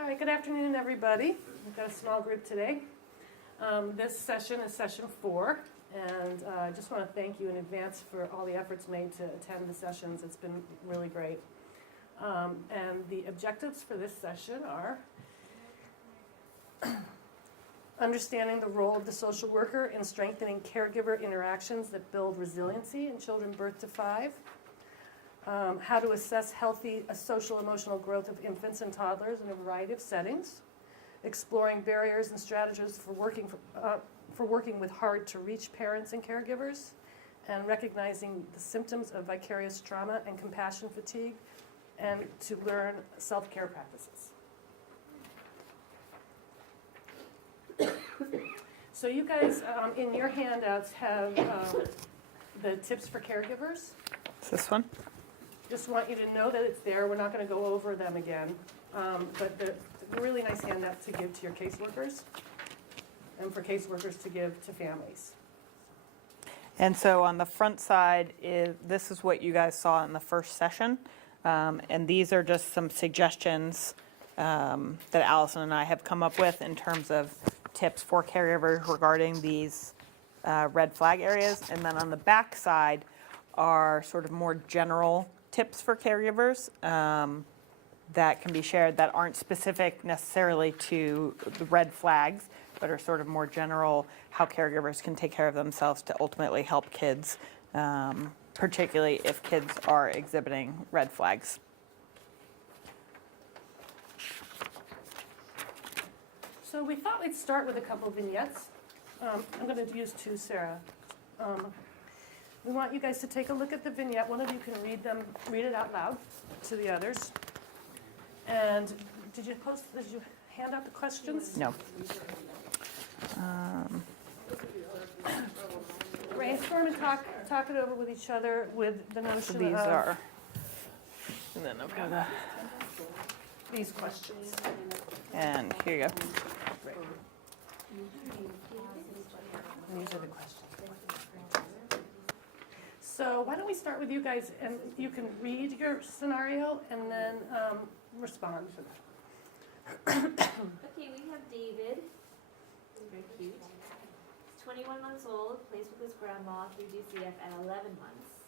All right, good afternoon, everybody. We've got a small group today. This session is session 4, and I just want to thank you in advance for all the efforts made to attend the sessions. It's been really great. And the objectives for this session are understanding the role of the social worker in strengthening caregiver interactions that build resiliency in children birth to 5. How to assess healthy social emotional growth of infants and toddlers in a variety of settings, exploring barriers and strategies for working with hard-to-reach parents and caregivers, and recognizing the symptoms of vicarious trauma and compassion fatigue, and to learn self-care practices. So you guys, in your handouts, have the tips for caregivers. Is this one? Just want you to know that it's there. We're not going to go over them again. But they're a really nice handout to give to your caseworkers and for caseworkers to give to families. And so on the front side, this is what you guys saw in the first session. And these are just some suggestions that Allison and I have come up with in terms of tips for caregivers regarding these red flag areas. And then on the back side are sort of more general tips for caregivers that can be shared that aren't specific necessarily to the red flags, but are sort of more general how caregivers can take care of themselves to ultimately help kids, particularly if kids are exhibiting red flags. So we thought we'd start with a couple of vignettes. I'm going to use 2, Sarah. We want you guys to take a look at the vignette. One of you can read it out loud to the others. And did you hand out the questions? No. Brainstorm and talk it over with each other with the notion So these of are, and then I've got these questions. and here you go. And these are the questions. So why don't we start with you guys, and you can read your scenario and then respond to that. Okay, we have David. He's very cute. He's 21 months old, plays with his grandma through DCF at 11 months.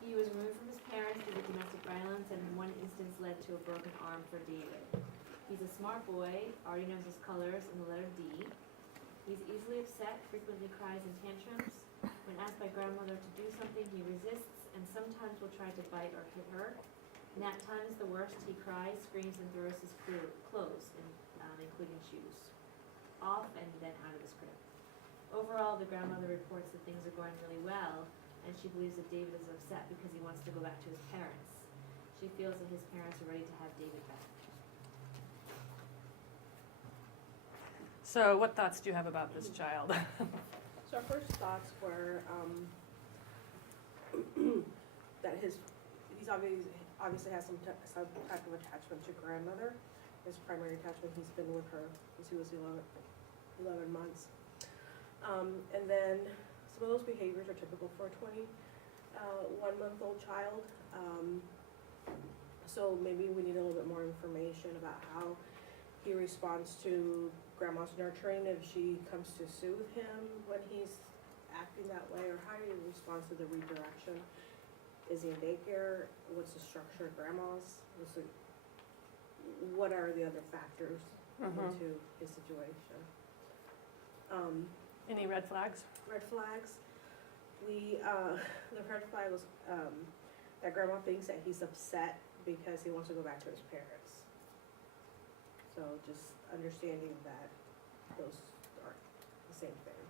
He was removed from his parents due to domestic violence, and in one instance led to a broken arm for David. He's a smart boy, already knows his colors and the letter D. He's easily upset, frequently cries in tantrums. When asked by grandmother to do something, he resists and sometimes will try to bite or hit her. Nap time is the worst. He cries, screams, and throws his clothes, including shoes, off and then out of his crib. Overall, the grandmother reports that things are going really well, and she believes that David is upset because he wants to go back to his parents. She feels that his parents are ready to have David back. So what thoughts do you have about this child? So our first thoughts were that he's obviously has some type of attachment to grandmother. His primary attachment, he's been with her since he was 11 months. And then some of those behaviors are typical for a 21-month-old child. So maybe we need a little bit more information about how he responds to grandma's nurturing, if she comes to soothe him when he's acting that way, or how he responds to the redirection. Is he in daycare? What's the structure of grandma's? What are the other factors into his situation? Any red flags? Red flags. The red flag was that grandma thinks that he's upset because he wants to go back to his parents. So just understanding that those aren't the same thing.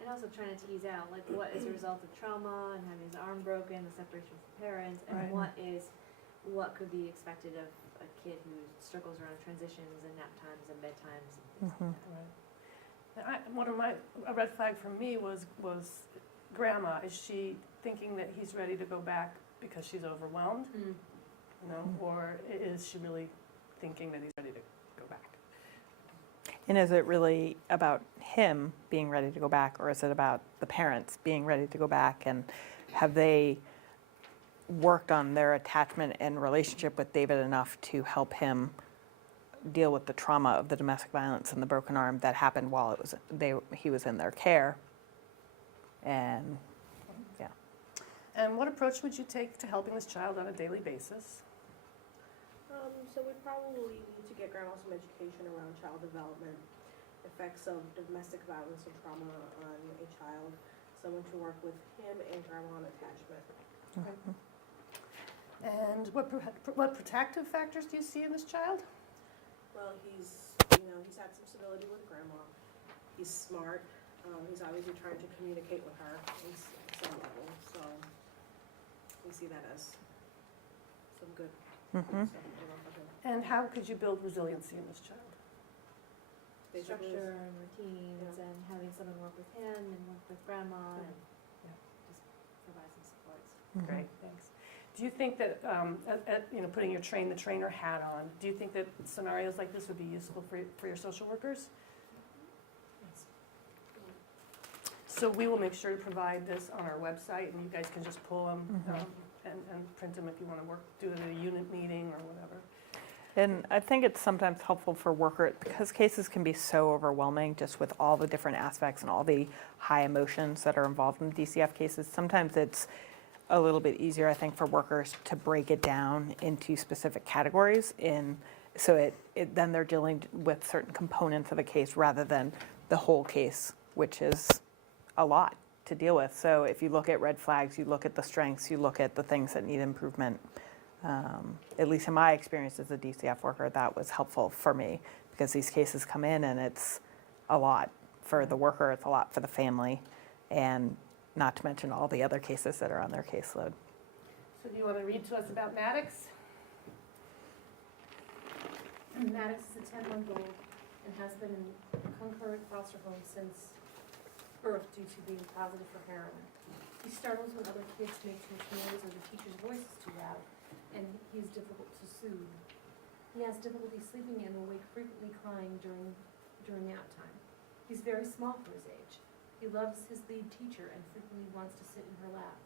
And also trying to tease out, like, what is a result of trauma and having his arm broken, the separation from parents, and Right. what could be expected of a kid who struggles around transitions and nap times and bedtimes and things like that. A red flag for me was grandma. Is she thinking that he's ready to go back because she's overwhelmed? Or is she really thinking that he's ready to go back? And is it really about him being ready to go back, or is it about the parents being ready to go back? And have they worked on their attachment and relationship with David enough to help him deal with the trauma of the domestic violence and the broken arm that happened while he was in their care. And yeah. And what approach would you take to helping this child on a daily basis? So we probably need to get grandma some education around child development, effects of domestic violence and trauma on a child, someone to work with him and grandma on attachment. And what protective factors do you see in this child? Well, he's had some stability with grandma. He's smart. He's obviously trying to communicate with her on some level, so we see that as some good stuff going on for him. And how could you build resiliency in this child? Basically, Structure and routines and having someone work with him and work with grandma and just provide some supports. Great, thanks. Do you think that, putting your train the trainer hat on, do you think that scenarios like this would be useful for your social workers? So we will make sure to provide this on our website, and you guys can just pull them and print them if you want to do it at a unit meeting or whatever. And I think it's sometimes helpful for workers, because cases can be so overwhelming just with all the different aspects and all the high emotions that are involved in DCF cases. Sometimes it's a little bit easier, I think, for workers to break it down into specific categories so then they're dealing with certain components of a case rather than the whole case, which is a lot to deal with. So if you look at red flags, you look at the strengths, you look at the things that need improvement. At least in my experience as a DCF worker, that was helpful for me, because these cases come in and it's a lot for the worker, it's a lot for the family, and not to mention all the other cases that are on their caseload. So do you want to read to us about Maddox? Maddox is a 10-month-old and has been in concurrent foster home since birth due to being positive for heroin. He startles when other kids make too much noise or the teacher's voice is too loud, and he's difficult to soothe. He has difficulty sleeping and will wake frequently crying during nap time. He's very small for his age. He loves his lead teacher and frequently wants to sit in her lap.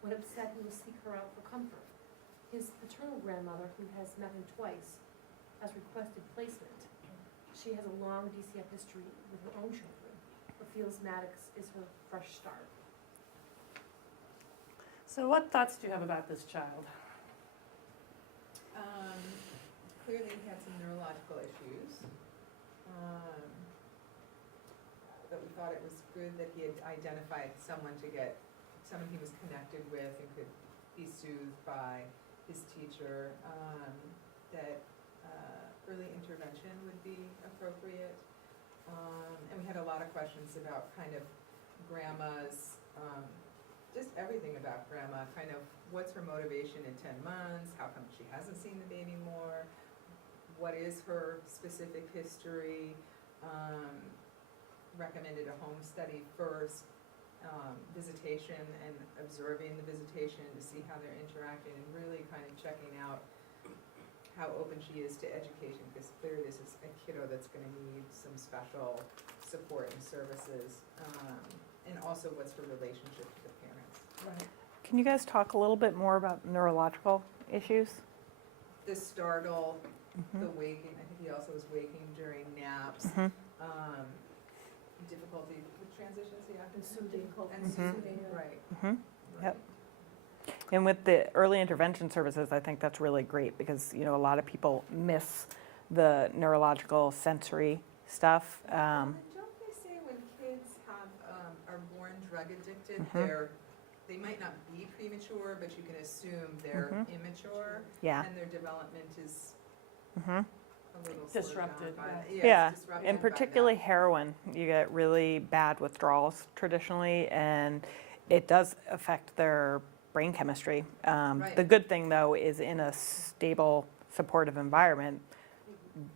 When upset, he will seek her out for comfort. His paternal grandmother, who has met him twice, has requested placement. She has a long DCF history with her own children, but feels Maddox is her fresh start. So what thoughts do you have about this child? Clearly he had some neurological issues. But we thought it was good that he had identified someone he was connected with and could be soothed by his teacher, that early intervention would be appropriate. And we had a lot of questions about kind of grandma's, just everything about grandma, kind of what's her motivation in 10 months, how come she hasn't seen the baby more, what is her specific history, recommended a home study first, visitation and observing the visitation to see how they're interacting and really kind of checking out how open she is to education, because clearly this is a kiddo that's going to need some special support and services, and also what's her relationship to the parents. Right. Can you guys talk a little bit more about neurological issues? The startle, the waking, I think he also was waking during naps, difficulty with transitions, And soothing. and soothing, right. Yep. And with the early intervention services, I think that's really great, because a lot of people miss the neurological sensory stuff. Don't they say when kids are born drug addicted, they might not be premature, but you can assume they're immature, Yeah. and their development is a little slowed down Disrupted, by- Yeah, it's disrupted and by particularly that. heroin, you get really bad withdrawals traditionally, and it does affect their brain chemistry. Right. The good thing, though, is in a stable, supportive environment,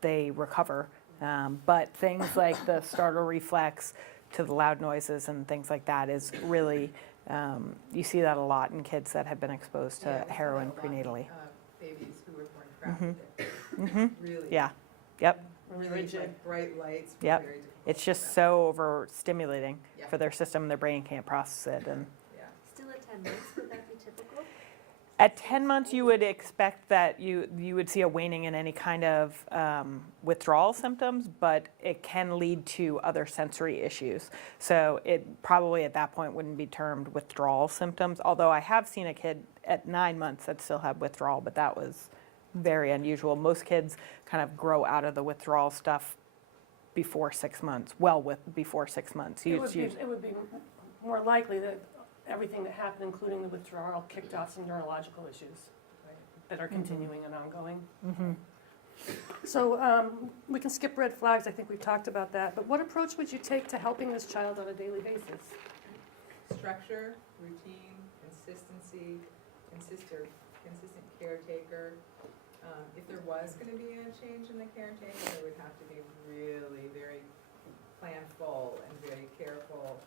they recover. But things like the startle reflex to the loud noises and things like that is really, you see that a lot in kids that have been exposed to Yeah, we saw heroin that a lot, prenatally. Babies who were born crack addicted, really. Yeah, yep. Really Rigid. like bright lights. Yep. Very difficult It's for just them. so overstimulating Yeah. for their system, their brain can't process it. And Yeah. Still at 10 months, would that be typical? At 10 months, you would expect that you would see a waning in any kind of withdrawal symptoms, but it can lead to other sensory issues. So it probably at that point wouldn't be termed withdrawal symptoms, although I have seen a kid at 9 months that still had withdrawal, but that was very unusual. Most kids kind of grow out of the withdrawal stuff before 6 months, before 6 months. It would be more likely that everything that happened, including the withdrawal, kicked off some neurological issues that are continuing and ongoing. So we can skip red flags, I think we've talked about that, but what approach would you take to helping this child on a daily basis? Structure, routine, consistency, consistent caretaker. If there was gonna be a change in the caretaker, it would have to be really very planful and very careful.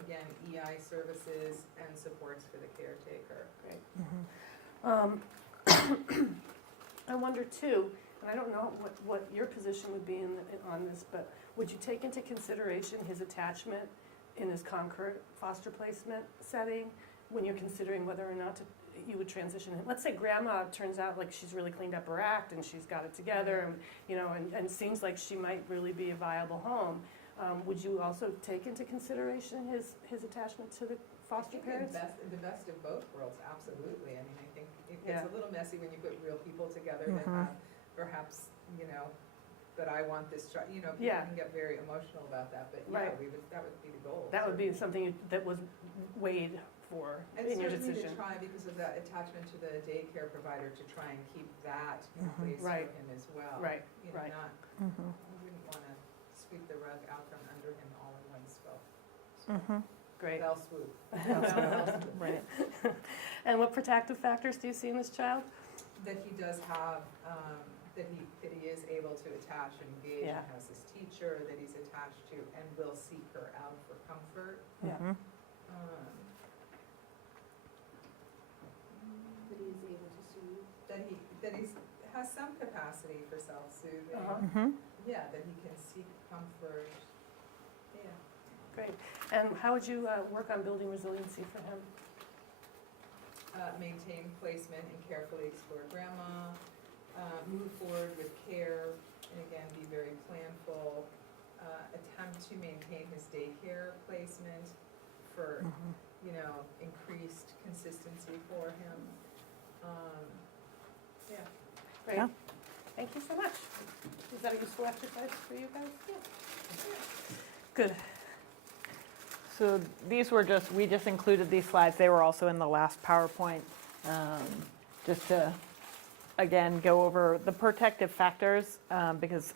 Again, EI services and supports for the caretaker. Great. I wonder too, and I don't know what your position would be on this, but would you take into consideration his attachment in his concurrent foster placement setting when you're considering whether or not you would transition him? Let's say grandma turns out like she's really cleaned up her act and she's got it together, and seems like she might really be a viable home. Would you also take into consideration his attachment to the foster parents? The best of both worlds, absolutely. I mean, I think it gets a little messy when you put real people together that have perhaps, that I want this child, people can get very emotional about that, but that would be the goal. That would be something that was weighed for in your decision. And certainly to try, because of that attachment to the daycare provider, to try and keep that in place for him as well. Right, You wouldn't want to sweep the rug out from under him all in one swoop. Great. Bell swoop. Right. And what protective factors do you see in this child? That he does have, that he is able to attach and engage and has this teacher that he's attached to and will seek her out for comfort. Yeah. That he is able to soothe. That he has some capacity for self-soothing. Yeah, that he can seek comfort. Yeah. Great. And how would you work on building resiliency for him? Maintain placement and carefully explore grandma. Move forward with care and again be very planful. Attempt to maintain his daycare placement for increased consistency for him. Great. Yeah. Thank you so much. Is that a useful exercise for you guys? Yeah. Good. So these were we just included these slides. They were also in the last PowerPoint, just to, again, go over the protective factors, because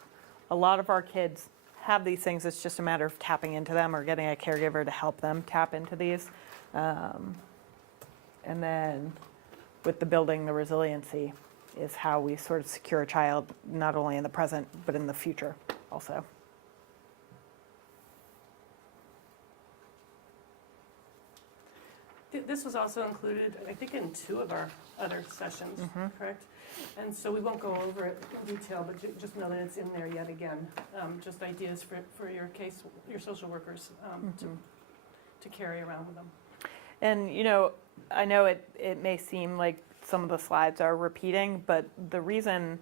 a lot of our kids have these things. It's just a matter of tapping into them or getting a caregiver to help them tap into these. And then with the building the resiliency is how we sort of secure a child, not only in the present, but in the future also. This was also included, I think, in 2 of our other sessions, correct? And so we won't go over it in detail, but just know that it's in there yet again. Just ideas for your social workers to carry around with them. And, I know it may seem like some of the slides are repeating, but the reason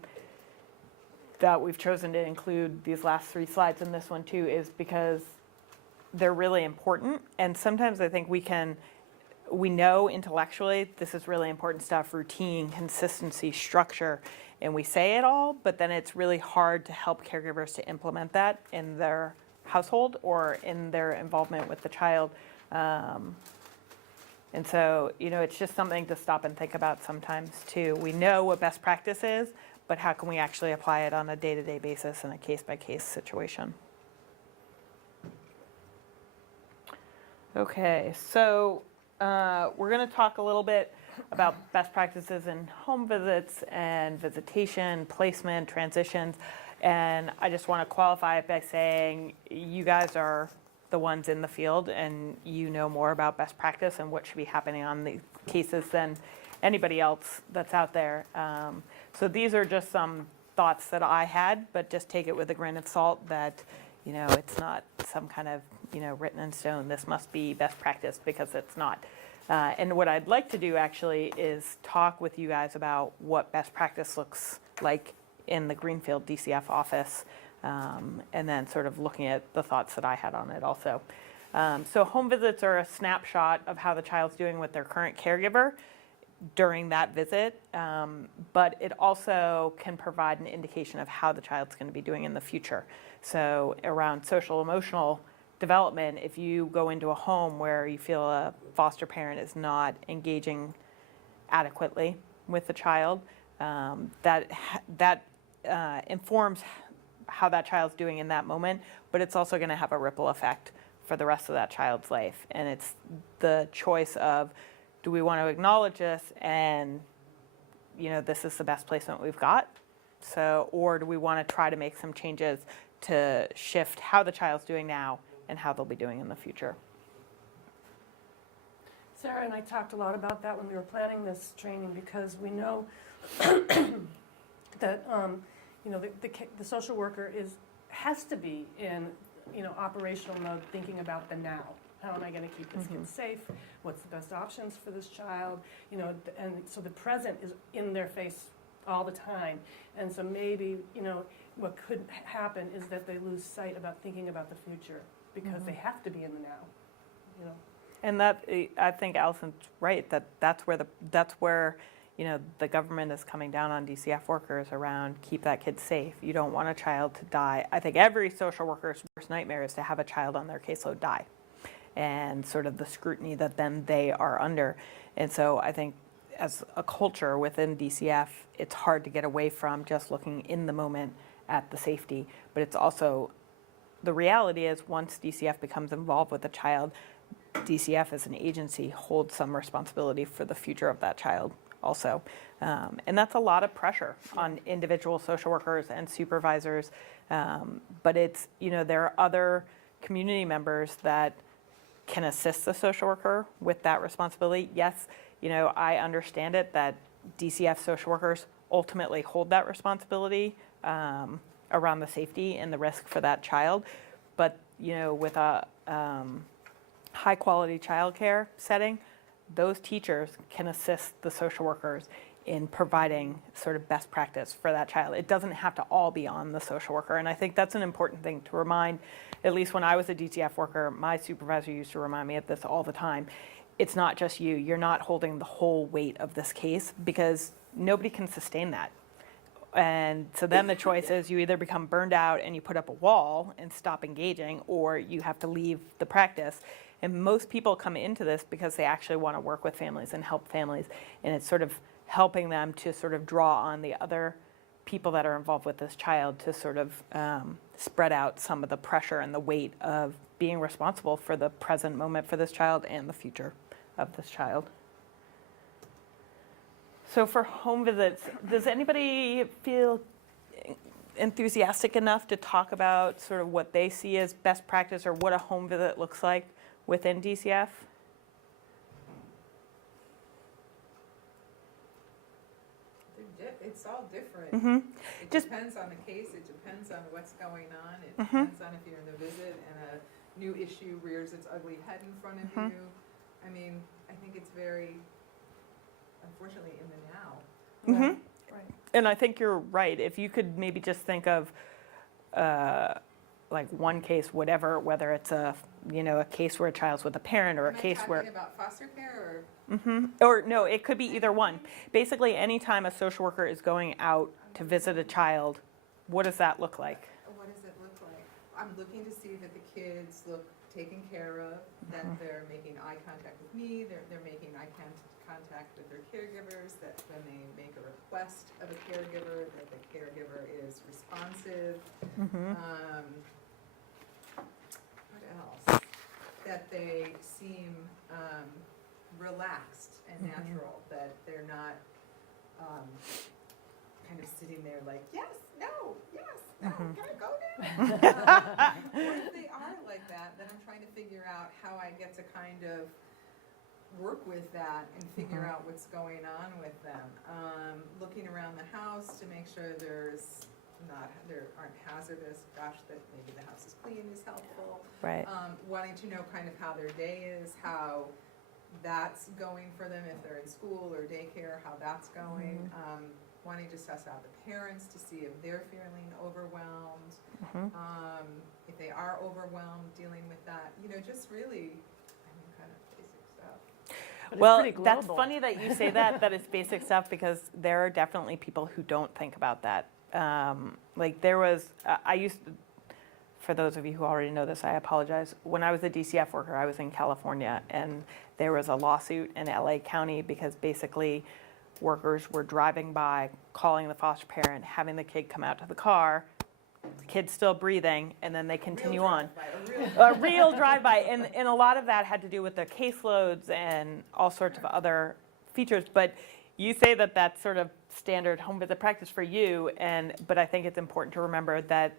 that we've chosen to include these last 3 slides in this one too is because they're really important. And sometimes I think we know intellectually this is really important stuff, routine, consistency, structure, and we say it all, but then it's really hard to help caregivers to implement that in their household or in their involvement with the child. And so, it's just something to stop and think about sometimes too. We know what best practice is, but how can we actually apply it on a day-to-day basis in a case-by-case situation? Okay, so we're going to talk a little bit about best practices in home visits and visitation, placement, transitions. And I just want to qualify it by saying you guys are the ones in the field and you know more about best practice and what should be happening on the cases than anybody else that's out there. So these are just some thoughts that I had, but just take it with a grain of salt that, it's not some kind of, written in stone, this must be best practice, because it's not. And what I'd like to do actually is talk with you guys about what best practice looks like in the Greenfield DCF office, and then sort of looking at the thoughts that I had on it also. So home visits are a snapshot of how the child's doing with their current caregiver during that visit, but it also can provide an indication of how the child's going to be doing in the future. So around social emotional development, if you go into a home where you feel a foster parent is not engaging adequately with the child, that informs how that child's doing in that moment, but it's also going to have a ripple effect for the rest of that child's life. And it's the choice of, do we want to acknowledge this and, this is the best placement we've got? So, or do we want to try to make some changes to shift how the child's doing now and how they'll be doing in the future? Sarah and I talked a lot about that when we were planning this training, because we know that the social worker has to be in operational mode, thinking about the now. How am I going to keep this kid safe? What's the best options for this child? And so the present is in their face all the time. And so maybe what could happen is that they lose sight about thinking about the future, because they have to be in the now. And that, I think Allison's right, that's where the government is coming down on DCF workers around keep that kid safe. You don't want a child to die. I think every social worker's worst nightmare is to have a child on their caseload die, and sort of the scrutiny that then they are under. And so I think as a culture within DCF, it's hard to get away from just looking in the moment at the safety. But it's also, the reality is once DCF becomes involved with a child, DCF as an agency holds some responsibility for the future of that child also. And that's a lot of pressure on individual social workers and supervisors. But it's, there are other community members that can assist the social worker with that responsibility. Yes, I understand it that DCF social workers ultimately hold that responsibility around the safety and the risk for that child. But, with a high quality childcare setting, those teachers can assist the social workers in providing sort of best practice for that child. It doesn't have to all be on the social worker. And I think that's an important thing to remind. At least when I was a DTF worker, my supervisor used to remind me of this all the time. It's not just you. You're not holding the whole weight of this case, because nobody can sustain that. And so then the choice is you either become burned out and you put up a wall and stop engaging, or you have to leave the practice. And most people come into this because they actually want to work with families and help families. And it's sort of helping them to sort of draw on the other people that are involved with this child to sort of spread out some of the pressure and the weight of being responsible for the present moment for this child and the future of this child. So for home visits, does anybody feel enthusiastic enough to talk about sort of what they see as best practice or what a home visit looks like within DCF? It's all different. It Just- depends on the case, it depends on what's going on, it depends on if you're in the visit and a new issue rears its ugly head in front of you. I mean, I think it's very, unfortunately, in the now. Right. And I think you're right. If you could maybe just think of like one case, whatever, whether it's a case where a child's with a parent or a case where. Am I talking about foster care Or no, it could be either one. Basically, anytime a social worker is going out to visit a child, what does that look like? or what does it look like? I'm looking to see that the kids look taken care of, that they're making eye contact with me, they're making eye contact with their caregivers, that when they make a request of a caregiver, that the caregiver is responsive. What else? That they seem relaxed and natural, that they're not kind of sitting there like, yes, no, can I go now? What if they are like that, then I'm trying to figure out how I get to kind of work with that and figure out what's going on with them. Looking around the house to make sure there aren't hazardous, gosh, that maybe the house is clean is helpful. Right. Wanting to know kind of how their day is, how that's going for them, if they're in school or daycare, how that's going. Wanting to suss out the parents to see if they're feeling overwhelmed. If they are overwhelmed, dealing with that, just really, kind of basic stuff. But it's Well, pretty that's global. funny that you say that it's basic stuff, because there are definitely people who don't think about that. Like there was, I used to, for those of you who already know this, I apologize. When I was a DCF worker, I was in California, and there was a lawsuit in LA County because basically workers were driving by, calling the foster parent, having the kid come out to the car, the kid's still breathing, and then they continue on. A real drive-by, and a lot of that had to do with the caseloads and all sorts of other features. But you say that that's sort of standard home visit practice for you, but I think it's important to remember that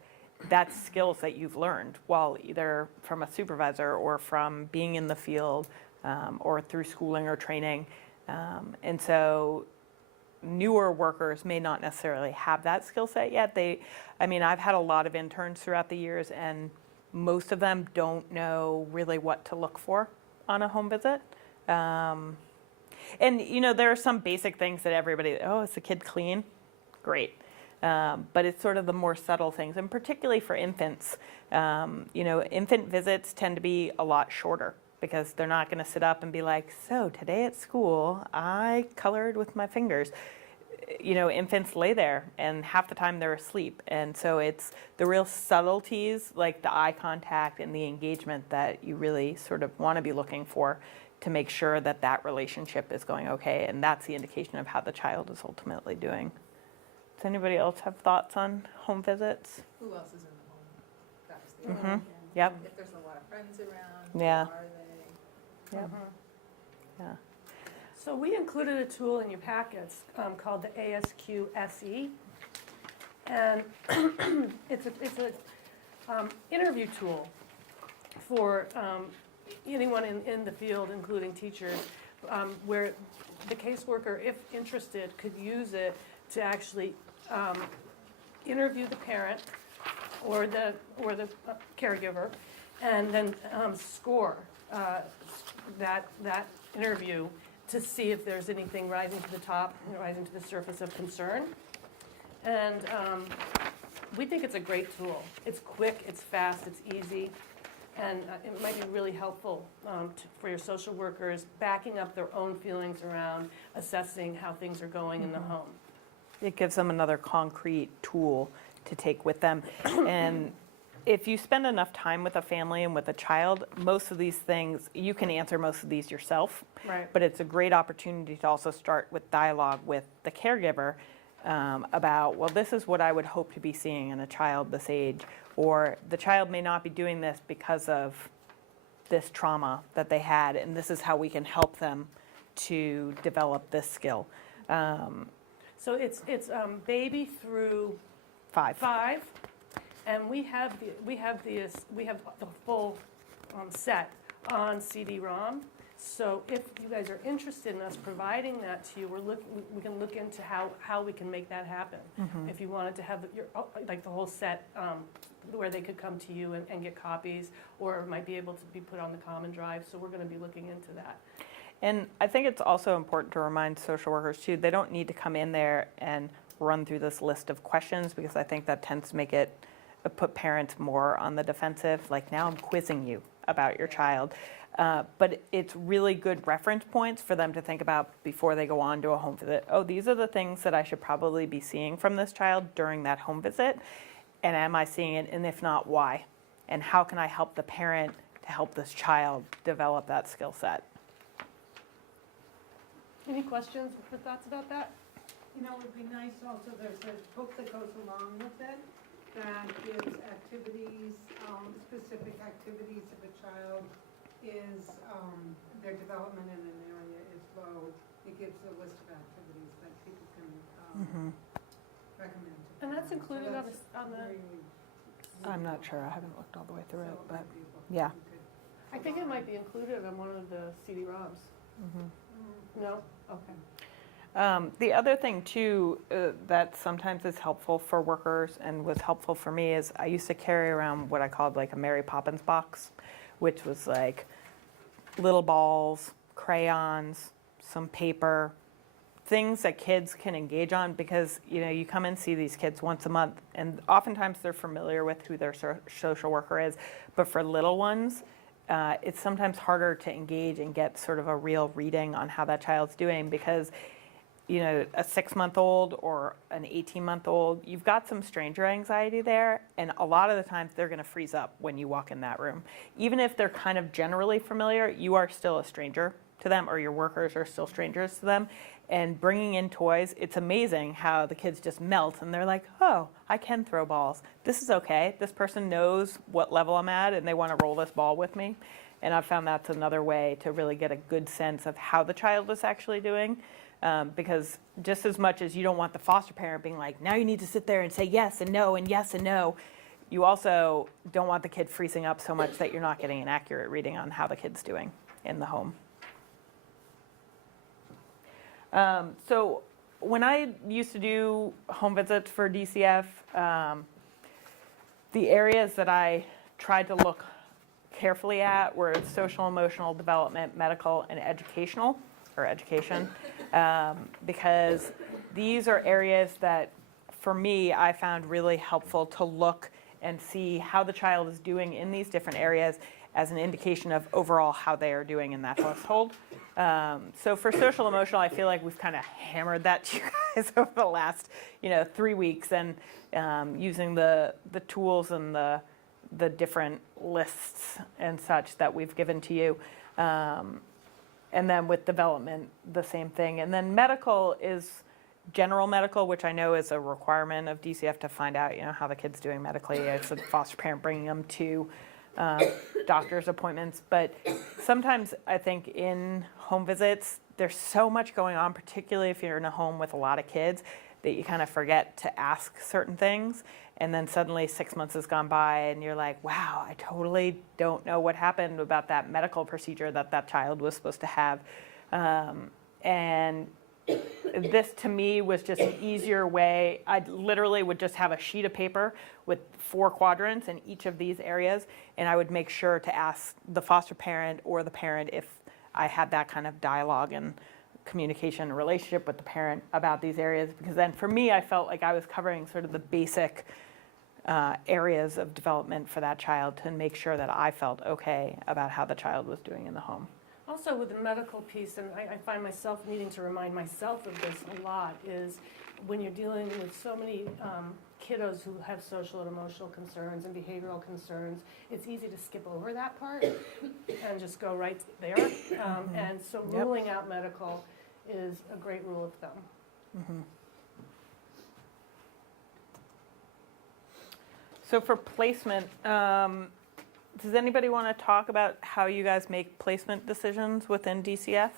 that's skills that you've learned while either from a supervisor or from being in the field or through schooling or training. And so newer workers may not necessarily have that skill set yet. I've had a lot of interns throughout the years, and most of them don't know really what to look for on a home visit. And, there are some basic things that everybody, is the kid clean? Great. But it's sort of the more subtle things, and particularly for infants. Infant visits tend to be a lot shorter, because they're not going to sit up and be like, so today at school, I colored with my fingers. Infants lay there, and half the time they're asleep. And so it's the real subtleties, like the eye contact and the engagement, that you really sort of want to be looking for to make sure that that relationship is going okay. And that's the indication of how the child is ultimately doing. Does anybody else have thoughts on home visits? Who else is in the home? That's the Mhm. Yep. If there's a lot of friends around, Yeah. who are they? Yep. Yeah. So we included a tool in your packets called the SCSC, and it's a interview tool for anyone in the field, including teachers, where the caseworker, if interested, could use it to actually interview the parent or the caregiver, and then score that interview to see if there's anything rising to the top, rising to the surface of concern. And we think it's a great tool. It's quick, it's fast, it's easy, and it might be really helpful for your social workers backing up their own feelings around assessing how things are going in the home. It gives them another concrete tool to take with them. And if you spend enough time with a family and with a child, most of these things, you can answer most of these yourself. Right. But it's a great opportunity to also start with dialogue with the caregiver about, well, this is what I would hope to be seeing in a child this age, or the child may not be doing this because of this trauma that they had, and this is how we can help them to develop this skill. So it's baby through 5, and we have the full set on CD-ROM. So if you guys are interested in us providing that to you, we can look into how we can make that happen. If you wanted to have the whole set where they could come to you and get copies, or it might be able to be put on the common drive. So we're going to be looking into that. And I think it's also important to remind social workers too, they don't need to come in there and run through this list of questions, because I think that tends to make it put parents more on the defensive, like now I'm quizzing you about your child. But it's really good reference points for them to think about before they go on to a home visit. Oh, these are the things that I should probably be seeing from this child during that home visit. And am I seeing it? And if not, why? And how can I help the parent to help this child develop that skill set? Any questions or thoughts about that? It would be nice also, there's a book that goes along with it that gives activities, specific activities if a child is, their development in an area is low. It gives a list of activities that people can recommend. to And that's parents. So included that's on the. really- I'm not sure, I haven't looked all the way through so it, it but might be a book yeah. that you could- I think it might be included on one of the CD-ROMs. No? Okay. The other thing too that sometimes is helpful for workers and was helpful for me is I used to carry around what I called like a Mary Poppins box, which was like little balls, crayons, some paper, things that kids can engage on, because you come and see these kids once a month, and oftentimes they're familiar with who their social worker is, but for little ones, it's sometimes harder to engage and get sort of a real reading on how that child's doing, because a 6-month-old or an 18-month-old, you've got some stranger anxiety there, and a lot of the times they're going to freeze up when you walk in that room. Even if they're kind of generally familiar, you are still a stranger to them, or your workers are still strangers to them. And bringing in toys, it's amazing how the kids just melt, and they're like, oh, I can throw balls. This is okay. This person knows what level I'm at, and they want to roll this ball with me. And I've found that's another way to really get a good sense of how the child is actually doing. Because just as much as you don't want the foster parent being like, now you need to sit there and say yes and no and yes and no, you also don't want the kid freezing up so much that you're not getting an accurate reading on how the kid's doing in the home. So when I used to do home visits for DCF, the areas that I tried to look carefully at were social, emotional development, medical, and education, because these are areas that, for me, I found really helpful to look and see how the child is doing in these different areas as an indication of overall how they are doing in that household. So for social emotional, I feel like we've kind of hammered that to you guys over the last 3 weeks, and using the tools and the different lists and such that we've given to you. And then with development, the same thing. And then medical is general medical, which I know is a requirement of DCF to find out how the kid's doing medically. It's a foster parent bringing them to doctor's appointments. But sometimes I think in home visits, there's so much going on, particularly if you're in a home with a lot of kids, that you kind of forget to ask certain things. And then suddenly 6 months has gone by and you're like, wow, I totally don't know what happened about that medical procedure that child was supposed to have. And this to me was just an easier way. I literally would just have a sheet of paper with 4 quadrants in each of these areas, and I would make sure to ask the foster parent or the parent if I had that kind of dialogue and communication relationship with the parent about these areas, because then for me, I felt like I was covering sort of the basic areas of development for that child to make sure that I felt okay about how the child was doing in the home. Also with the medical piece, and I find myself needing to remind myself of this a lot, is when you're dealing with so many kiddos who have social and emotional concerns and behavioral concerns, it's easy to skip over that part and just go right there. And so ruling out medical is a great rule of thumb. Mm-hmm. So for placement, does anybody want to talk about how you guys make placement decisions within DCF?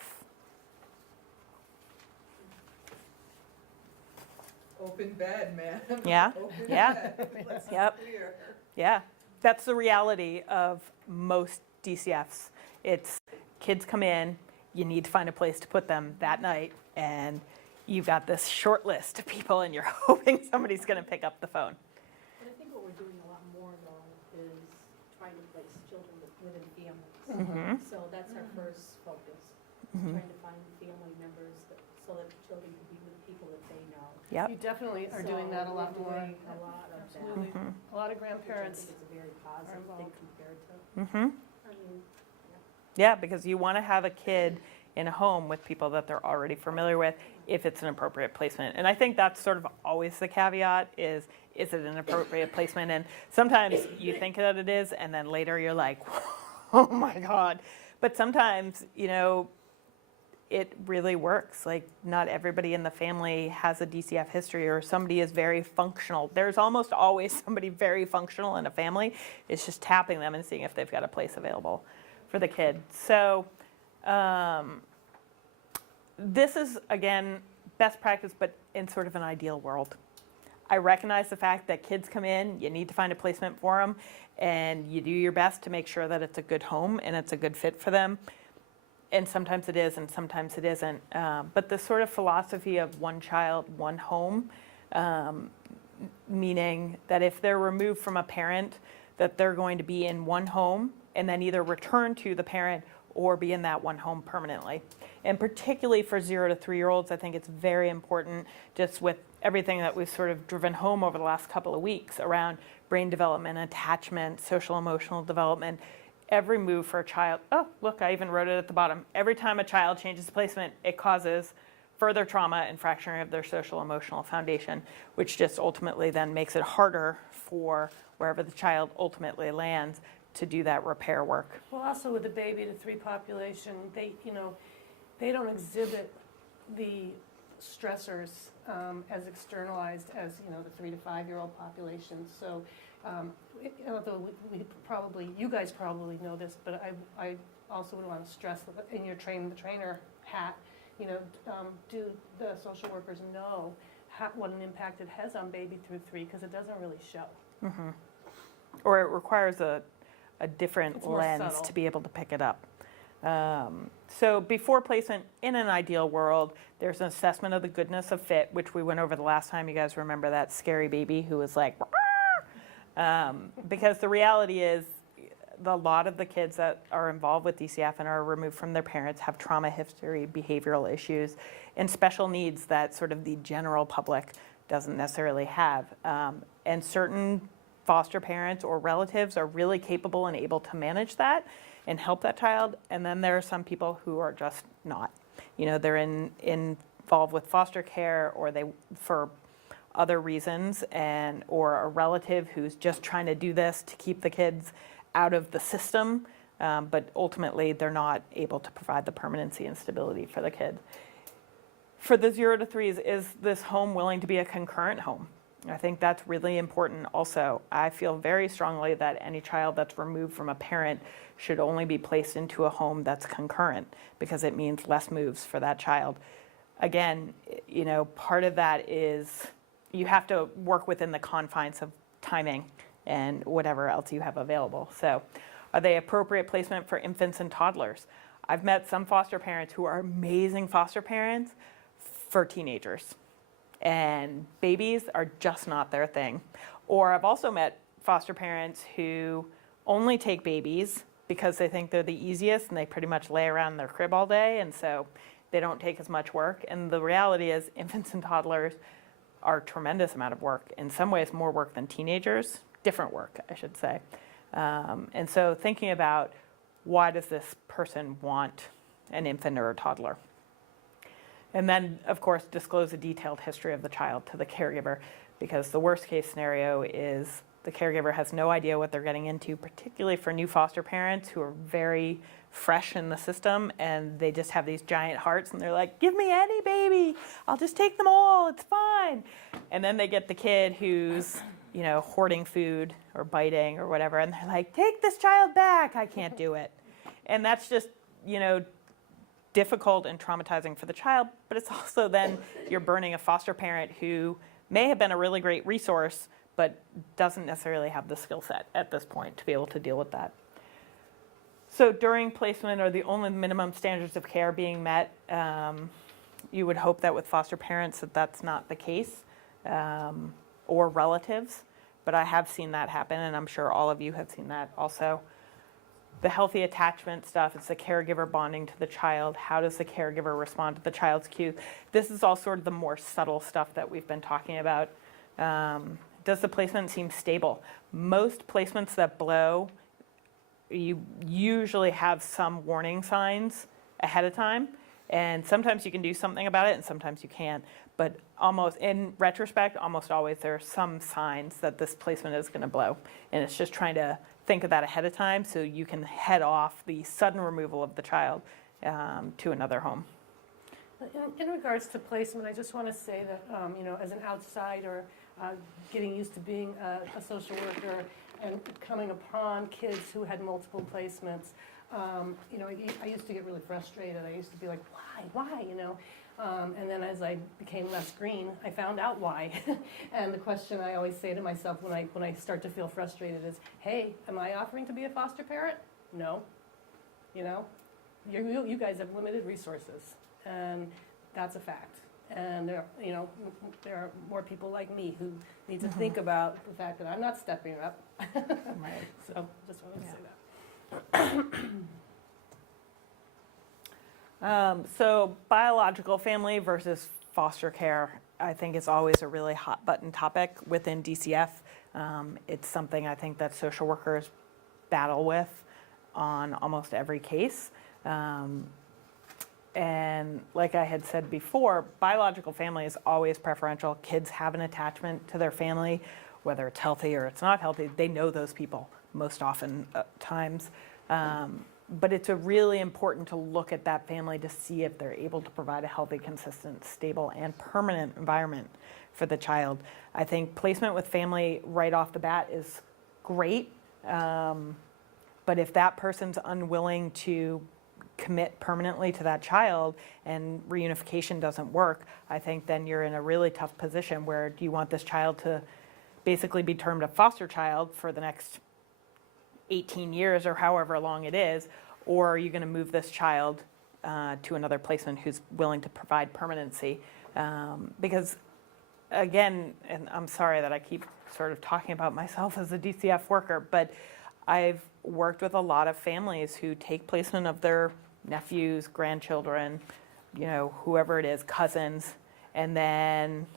Open bed, man. Yeah, Open yeah. bed. Let's be Yep. clear. Yeah, that's the reality of most DCFs. It's kids come in, you need to find a place to put them that night, and you've got this short list of people, and you're hoping somebody's going to pick up the phone. But I think what we're doing a lot more though is trying to place children within families. Mm-hmm. So that's our first focus, Mm-hmm. trying to find family members so that the children can be with people that they know. Yep. You definitely are doing that a lot So more. we're doing a lot of that, Absolutely. Mm-hmm. A lot of which I grandparents think is a very positive thing involved. compared to, Mm-hmm. I mean, Yeah, because you want to have a kid in a home with people that they're already familiar with if it's an appropriate placement. And I think that's sort of always the caveat is it an appropriate placement? And sometimes you think that it is, and then later you're like, oh my God. But sometimes, it really works. Like, not everybody in the family has a DCF history, or somebody is very functional. There's almost always somebody very functional in a family. It's just tapping them and seeing if they've got a place available for the kid. So this is, again, best practice, but in sort of an ideal world. I recognize the fact that kids come in, you need to find a placement for them, and you do your best to make sure that it's a good home and it's a good fit for them. And sometimes it is, and sometimes it isn't. But the sort of philosophy of one child, one home, meaning that if they're removed from a parent, that they're going to be in one home and then either return to the parent or be in that one home permanently. And particularly for 0 to 3-year-olds, I think it's very important, just with everything that we've sort of driven home over the last couple of weeks around brain development, attachment, social emotional development. Every move for a child, oh, look, I even wrote it at the bottom. Every time a child changes placement, it causes further trauma and fracturing of their social emotional foundation, which just ultimately then makes it harder for wherever the child ultimately lands to do that repair work. Well, also with the baby to 3 population, they, they don't exhibit the stressors as externalized as, the 3 to 5-year-old population. So, although you guys probably know this, but I also would want to stress that in your the trainer hat, do the social workers know what an impact it has on baby through 3, because it doesn't really show. Mm-hmm. Or it requires a different It's more lens subtle. to be able to pick it up. So before placement, in an ideal world, there's an assessment of the goodness of fit, which we went over the last time. You guys remember that scary baby who was like, because the reality is a lot of the kids that are involved with DCF and are removed from their parents have trauma history, behavioral issues, and special needs that sort of the general public doesn't necessarily have. And certain foster parents or relatives are really capable and able to manage that and help that child. And then there are some people who are just not. They're involved with foster care, or they, for other reasons, or a relative who's just trying to do this to keep the kids out of the system, but ultimately they're not able to provide the permanency and stability for the kid. For the 0 to 3s, is this home willing to be a concurrent home? I think that's really important also. I feel very strongly that any child that's removed from a parent should only be placed into a home that's concurrent, because it means less moves for that child. Again, part of that is you have to work within the confines of timing and whatever else you have available. So are they appropriate placement for infants and toddlers? I've met some foster parents who are amazing foster parents for teenagers, and babies are just not their thing. Or I've also met foster parents who only take babies because they think they're the easiest and they pretty much lay around in their crib all day, and so they don't take as much work. And the reality is infants and toddlers are a tremendous amount of work, in some ways more work than teenagers, different work, I should say. And so thinking about, why does this person want an infant or a toddler? And then, of course, disclose a detailed history of the child to the caregiver, because the worst case scenario is the caregiver has no idea what they're getting into, particularly for new foster parents who are very fresh in the system, and they just have these giant hearts, and they're like, give me any baby, I'll just take them all, it's fine. And then they get the kid who's, hoarding food or biting or whatever, and they're like, take this child back, I can't do it. And that's just, difficult and traumatizing for the child, but it's also then you're burning a foster parent who may have been a really great resource, but doesn't necessarily have the skill set at this point to be able to deal with that. So during placement, are the only minimum standards of care being met? You would hope that with foster parents that that's not the case, or relatives, but I have seen that happen, and I'm sure all of you have seen that also. The healthy attachment stuff, it's the caregiver bonding to the child. How does the caregiver respond to the child's cues? This is all sort of the more subtle stuff that we've been talking about. Does the placement seem stable? Most placements that blow, you usually have some warning signs ahead of time, and sometimes you can do something about it and sometimes you can't. But almost, in retrospect, almost always there are some signs that this placement is going to blow, and it's just trying to think of that ahead of time so you can head off the sudden removal of the child to another home. In regards to placement, I just want to say that, as an outsider, getting used to being a social worker and coming upon kids who had multiple placements, I used to get really frustrated. I used to be like, why, and then as I became less green, I found out why. And the question I always say to myself when I start to feel frustrated is, hey, am I offering to be a foster parent? No. You guys have limited resources, and that's a fact. And there are more people like me who need to think about the fact that I'm not stepping up. Right. So just wanted to say that. So biological family versus foster care, I think is always a really hot button topic within DCF. It's something I think that social workers battle with on almost every case. And like I had said before, biological family is always preferential. Kids have an attachment to their family, whether it's healthy or it's not healthy. They know those people most often times. But it's really important to look at that family to see if they're able to provide a healthy, consistent, stable, and permanent environment for the child. I think placement with family right off the bat is great. But if that person's unwilling to commit permanently to that child and reunification doesn't work, I think then you're in a really tough position where do you want this child to basically be termed a foster child for the next 18 years or however long it is, or are you going to move this child to another placement who's willing to provide permanency? Because again, and I'm sorry that I keep sort of talking about myself as a DCF worker, but I've worked with a lot of families who take placement of their nephews, grandchildren, you know, whoever it is, cousins, and then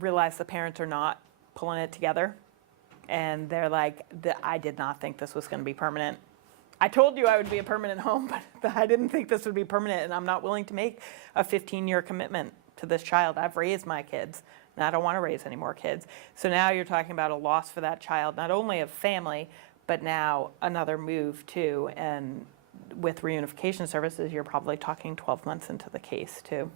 realize the parents are not pulling it together. And they're like, I did not think this was going to be permanent. I told you I would be a permanent home, but I didn't think this would be permanent, and I'm not willing to make a 15-year commitment to this child. I've raised my kids, and I don't want to raise any more kids. So now you're talking about a loss for that child, not only of family, but now another move too. And with reunification services, you're probably talking 12 months into the case too.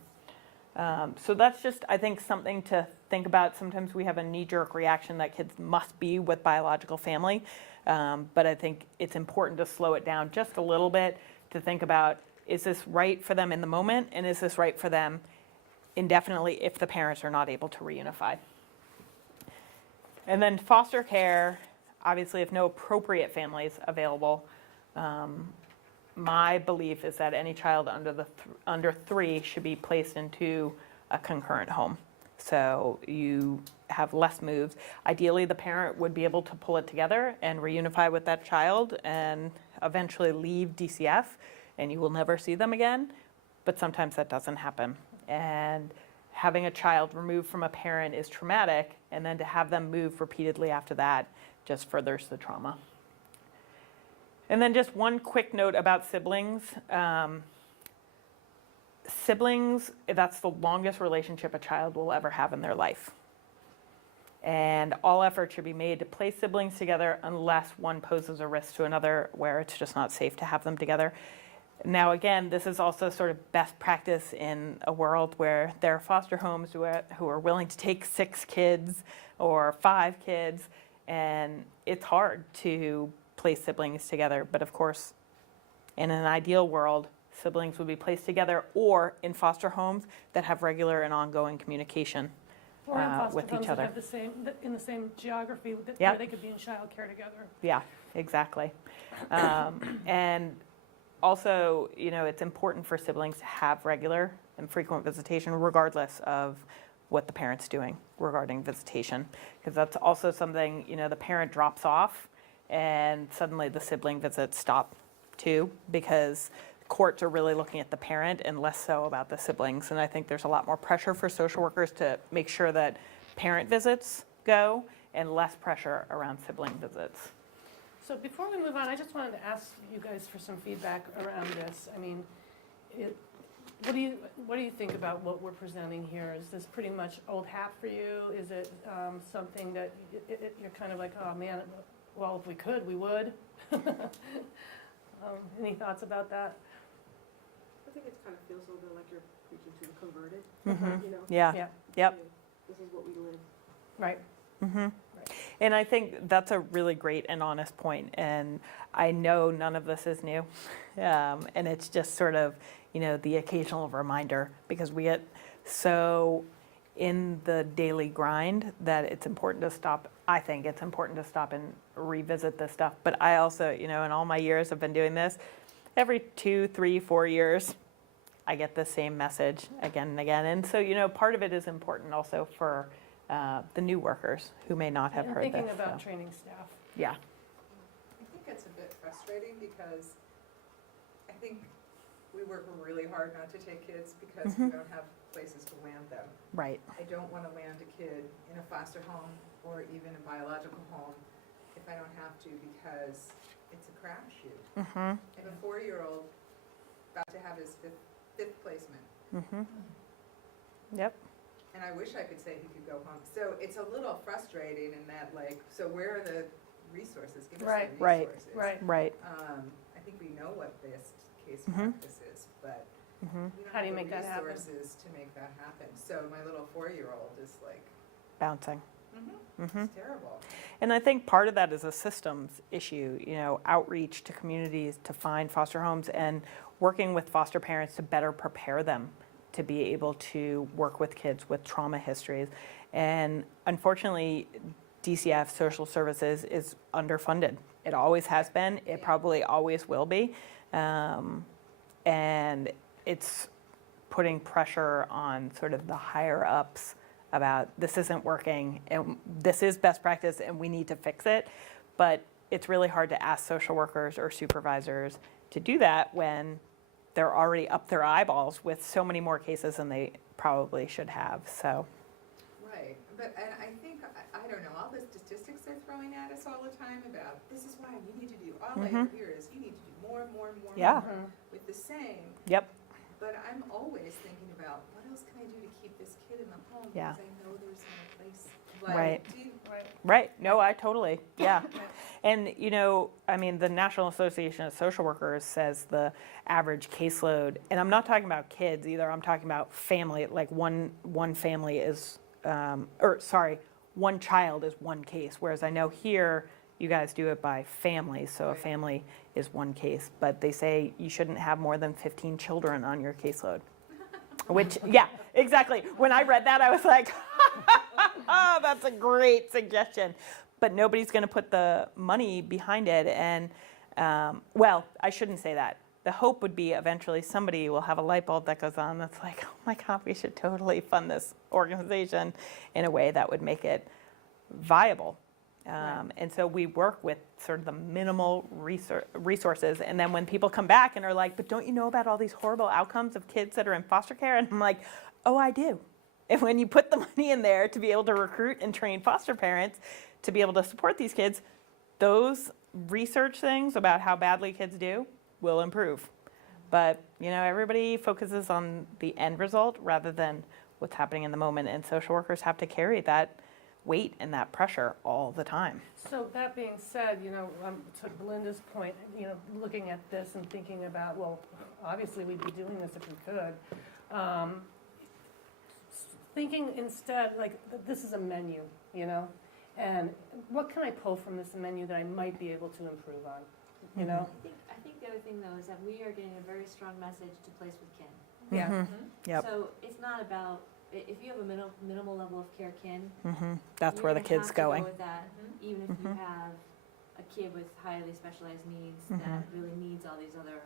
So that's just, I think, something to think about. Sometimes we have a knee-jerk reaction that kids must be with biological family, but I think it's important to slow it down just a little bit to think about, is this right for them in the moment, and is this right for them indefinitely if the parents are not able to reunify? And then foster care, obviously if no appropriate families available, my belief is that any child under 3 should be placed into a concurrent home. So you have less moves. Ideally, the parent would be able to pull it together and reunify with that child and eventually leave DCF, and you will never see them again. But sometimes that doesn't happen. And having a child removed from a parent is traumatic, and then to have them move repeatedly after that just furthers the trauma. And then just one quick note about siblings. Siblings, that's the longest relationship a child will ever have in their life. And all effort should be made to place siblings together unless one poses a risk to another where it's just not safe to have them together. Now, again, this is also sort of best practice in a world where there are foster homes who are willing to take 6 kids or 5 kids, and it's hard to place siblings together. But of course, in an ideal world, siblings would be placed together or in foster homes that have regular and ongoing communication Or in foster with homes each that other. have in the same geography Yep. where they could be in childcare together. Yeah, exactly. And also, you know, it's important for siblings to have regular and frequent visitation regardless of what the parent's doing regarding visitation. Because that's also something, you know, the parent drops off and suddenly the sibling visits stop too, because courts are really looking at the parent and less so about the siblings. And I think there's a lot more pressure for social workers to make sure that parent visits go and less pressure around sibling visits. So before we move on, I just wanted to ask you guys for some feedback around this. I mean, what do you think about what we're presenting here? Is this pretty much old hat for you? Is it something that you're kind of like, oh man, well, if we could, we would? Any thoughts about that? I think it kind of feels a little bit like you're preaching to the converted, Mm-hmm. you know? Yeah. Yeah. Yep. This is what we live. Right. Mm-hmm. And I think that's a really great and honest point. And I know none of this is new. And it's just sort of, you know, the occasional reminder, because we get so in the daily grind that it's important to stop. I think it's important to stop and revisit this stuff. But I also, you know, in all my years I've been doing this, every 2, 3, 4 years, I get the same message again and again. And so, you know, part of it is important also for the new workers who may not have And heard this. thinking about so. training staff. Yeah. I think it's a bit frustrating because think we work really hard not to take kids because we don't have places to land them. Right. I don't want to land a kid in a foster home or even a biological home if I don't have to because it's a crapshoot. Mm-hmm. I have a 4-year-old about to have his fifth placement. Mm-hmm. Yep. And I wish I could say he could go home. So it's a little frustrating in that, like, so where are the resources? Give us Right. the Right. resources. Right. Right. I think we know what best case Mhm. practice is, but Mm-hmm. we don't How do you have make the that happen? resources to make that happen. So my little 4-year-old is like, Bouncing. Mm-hmm. it's terrible. And I think part of that is a systems issue, you know, outreach to communities to find foster homes and working with foster parents to better prepare them to be able to work with kids with trauma histories. And unfortunately, DCF Social Services is underfunded. It always has been. It probably always will be. And it's putting pressure on sort of the higher ups about this isn't working and this is best practice and we need to fix it. But it's really hard to ask social workers or supervisors to do that when they're already up their eyeballs with so many more cases than they probably should have. So, Right, but, and I think, I don't know, all the statistics they're throwing at us all the time about, this is why you need to do, all I Mhm. hear is, you need to do more and more and more. and Yeah. more with the same. yep. But I'm always thinking about, what else can I do to keep this kid in the home? Yeah. Because I know there's no place. Right. Do you- Right. Right. No, I totally. Yeah. And, you know, I mean, the National Association of Social Workers says the average caseload, and I'm not talking about kids either, I'm talking about family, like one family is, one child is one case, whereas I know here, you guys do it by family, so a Right. family is one case, but they say you shouldn't have more than 15 children on your caseload. Which, yeah, exactly. When I read that, I was like, oh, that's a great suggestion. But nobody's going to put the money behind it. And, well, I shouldn't say that. The hope would be eventually somebody will have a light bulb that goes on that's like, oh my God, we should totally fund this organization in a way that would make it viable. And so we work with sort of the minimal resources. And then when people come back and are like, but don't you know about all these horrible outcomes of kids that are in foster care? And I'm like, oh, I do. And when you put the money in there to be able to recruit and train foster parents to be able to support these kids, those research things about how badly kids do will improve. But, you know, everybody focuses on the end result rather than what's happening in the moment. And social workers have to carry that weight and that pressure all the time. So that being said, you know, to Belinda's point, you know, looking at this and thinking about, well, obviously we'd be doing this if we could. Thinking instead, like, this is a menu, you know? And what can I pull from this menu that I might be able to improve on, you know? I think the other thing though is that we are getting a very strong message to place with kin. Yeah. Mhm. Yep. So it's not about, if you have a minimal level of care kin. That's where the kid's going. You're gonna have to go with that, even if you have a kid with highly specialized needs that really needs all these other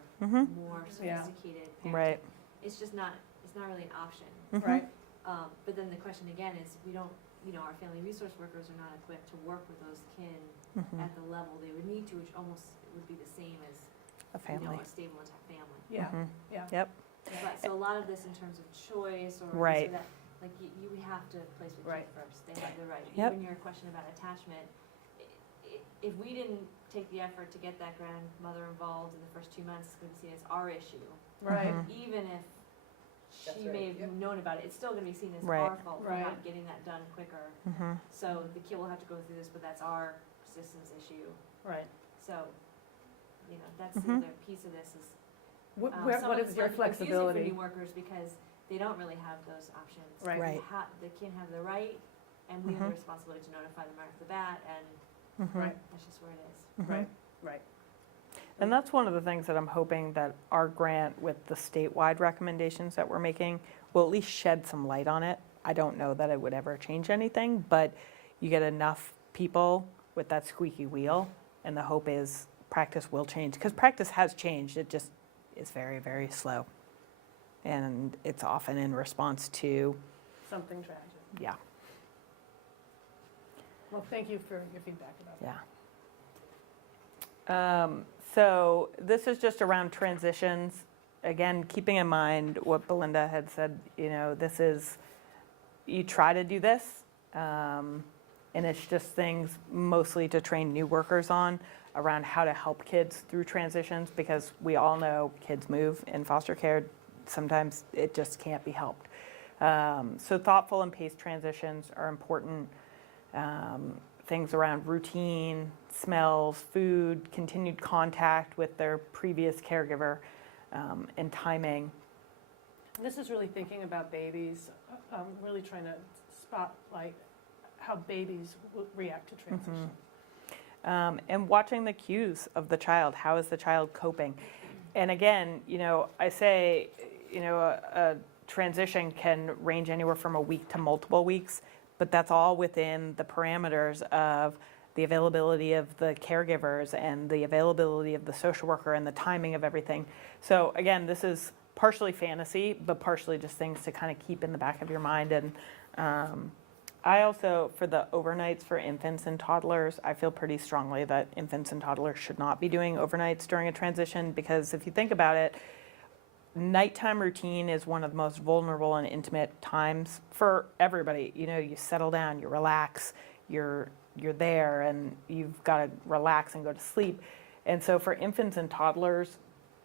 more Yeah. sophisticated parenting. Right. It's just not, it's not really an option. Right? But then the question again is, we don't, you know, our family resource workers are not equipped to work with those kin at the level they would need to, which almost would be the same as, A you know, family. a stable intact family. Yeah, yeah. Yep. But, so a lot of this in terms of choice or this Right. or that, like, you have to place with Right. kid first, they have the right. Yep. Even your question about attachment, if we didn't take the effort to get that grandmother involved in the first 2 months, it's gonna be seen as our issue. Right. Even if That's she right, may have yep. known about it, it's still gonna be seen as Right. our fault for Right. not getting that done quicker. So the kid will have to go through this, but that's our systems issue. Right. So, you know, that's the other piece of this is, What some what of is it's your like confusing for flexibility? new workers because they don't really have those options. Right. Right. They can't have the right, and we have the responsibility to notify them right off the bat, and Right, that's just where it is. right, right. And that's one of the things that I'm hoping that our grant with the statewide recommendations that we're making will at least shed some light on it. I don't know that it would ever change anything, but you get enough people with that squeaky wheel, and the hope is practice will change. Because practice has changed, it just is very, very slow. And it's often in response to, Something tragic. yeah, Well, thank you for your feedback about that. yeah. So this is just around transitions. Again, keeping in mind what Belinda had said, this is, you try to do this, and it's just things mostly to train new workers on around how to help kids through transitions, because we all know kids move in foster care. Sometimes it just can't be helped. So thoughtful and paced transitions are important. Things around routine, smells, food, continued contact with their previous caregiver, and timing. This is really thinking about babies, really trying to spotlight how babies react to transition. And watching the cues of the child. How is the child coping? And again, I say, a transition can range anywhere from a week to multiple weeks, but that's all within the parameters of the availability of the caregivers and the availability of the social worker and the timing of everything. So again, this is partially fantasy, but partially just things to kind of keep in the back of your mind. And I also, for the overnights for infants and toddlers, I feel pretty strongly that infants and toddlers should not be doing overnights during a transition, because if you think about it, nighttime routine is one of the most vulnerable and intimate times for everybody. You settle down, you relax, you're there, and you've got to relax and go to sleep. And so for infants and toddlers,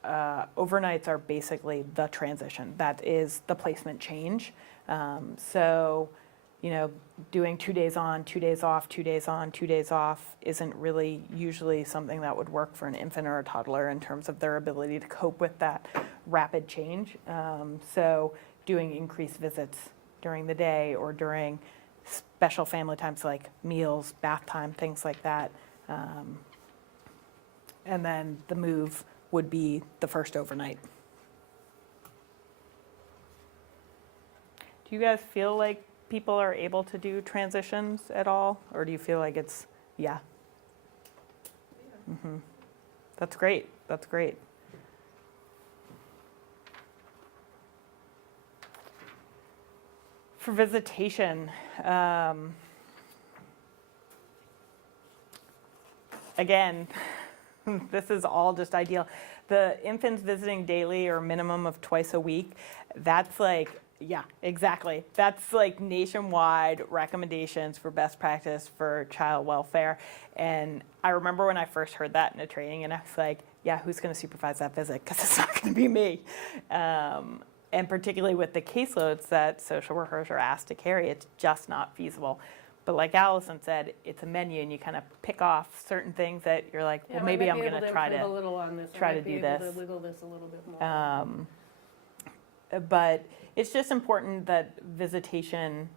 overnights are basically the transition. That is the placement change. So, doing 2 days on, 2 days off, 2 days on, 2 days off isn't really usually something that would work for an infant or a toddler in terms of their ability to cope with that rapid change. So doing increased visits during the day or during special family times like meals, bath time, things like that. And then the move would be the first overnight. Do you guys feel like people are able to do transitions at all? Or do you feel like it's, yeah? That's great. That's great. For visitation, again, this is all just ideal. The infants visiting daily or minimum of twice a week, that's like, yeah, exactly. That's like nationwide recommendations for best practice for child welfare. And I remember when I first heard that in a training, and I was like, yeah, who's going to supervise that visit? Because it's not going to be me. And particularly with the caseloads that social workers are asked to carry, it's just not feasible. But like Allison said, it's a menu, and you kind of pick off certain things that you're like, well, maybe I'm going to try to a little on this. try to do this. To wiggle this a little bit more. But it's just important that visitation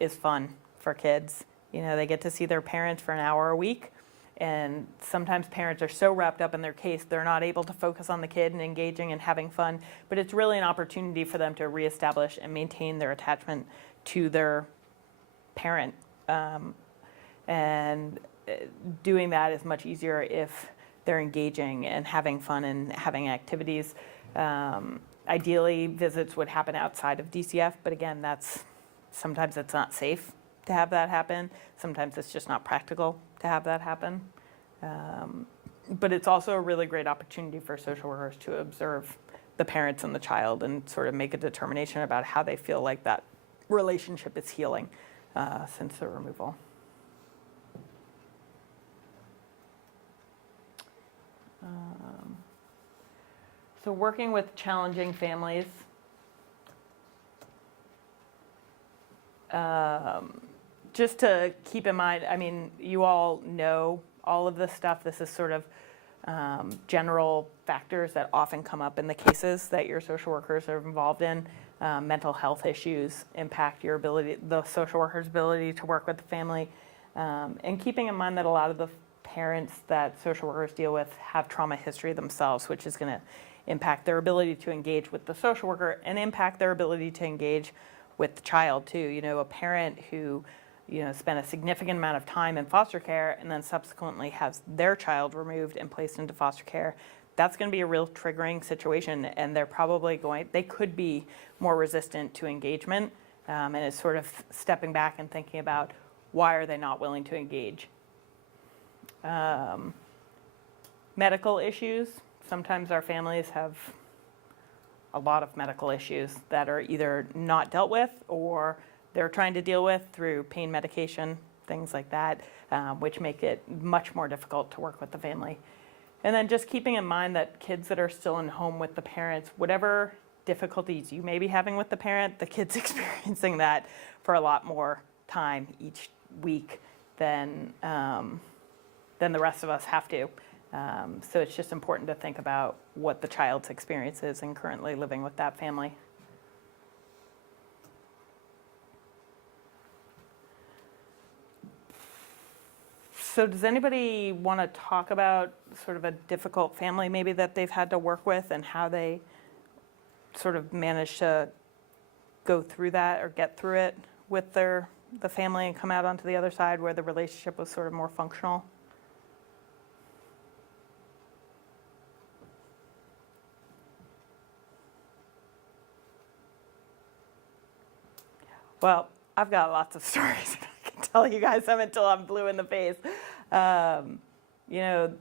is fun for kids. They get to see their parents for an hour a week. And sometimes parents are so wrapped up in their case, they're not able to focus on the kid and engaging and having fun. But it's really an opportunity for them to reestablish and maintain their attachment to their parent. And doing that is much easier if they're engaging and having fun and having activities. Ideally, visits would happen outside of DCF, but again, sometimes it's not safe to have that happen. Sometimes it's just not practical to have that happen. But it's also a really great opportunity for social workers to observe the parents and the child and sort of make a determination about how they feel like that relationship is healing since the removal. So working with challenging families. Just to keep in mind, you all know all of this stuff. This is sort of general factors that often come up in the cases that your social workers are involved in. Mental health issues impact the social worker's ability to work with the family. And keeping in mind that a lot of the parents that social workers deal with have trauma history themselves, which is going to impact their ability to engage with the social worker and impact their ability to engage with the child too. A parent who spent a significant amount of time in foster care and then subsequently has their child removed and placed into foster care, that's going to be a real triggering situation, and they could be more resistant to engagement, and it's sort of stepping back and thinking about why are they not willing to engage. medical issues. Sometimes our families have a lot of medical issues that are either not dealt with or they're trying to deal with through pain medication, things like that, which make it much more difficult to work with the family. And then just keeping in mind that kids that are still in home with the parents, whatever difficulties you may be having with the parent, the kid's experiencing that for a lot more time each week than the rest of us have to. So it's just important to think about what the child's experience is in currently living with that family. So does anybody want to talk about sort of a difficult family maybe that they've had to work with and how they sort of managed to go through that or get through it with the family and come out onto the other side where the relationship was sort of more functional? Well, I've got lots of stories. I can tell you guys them until I'm blue in the face. You know,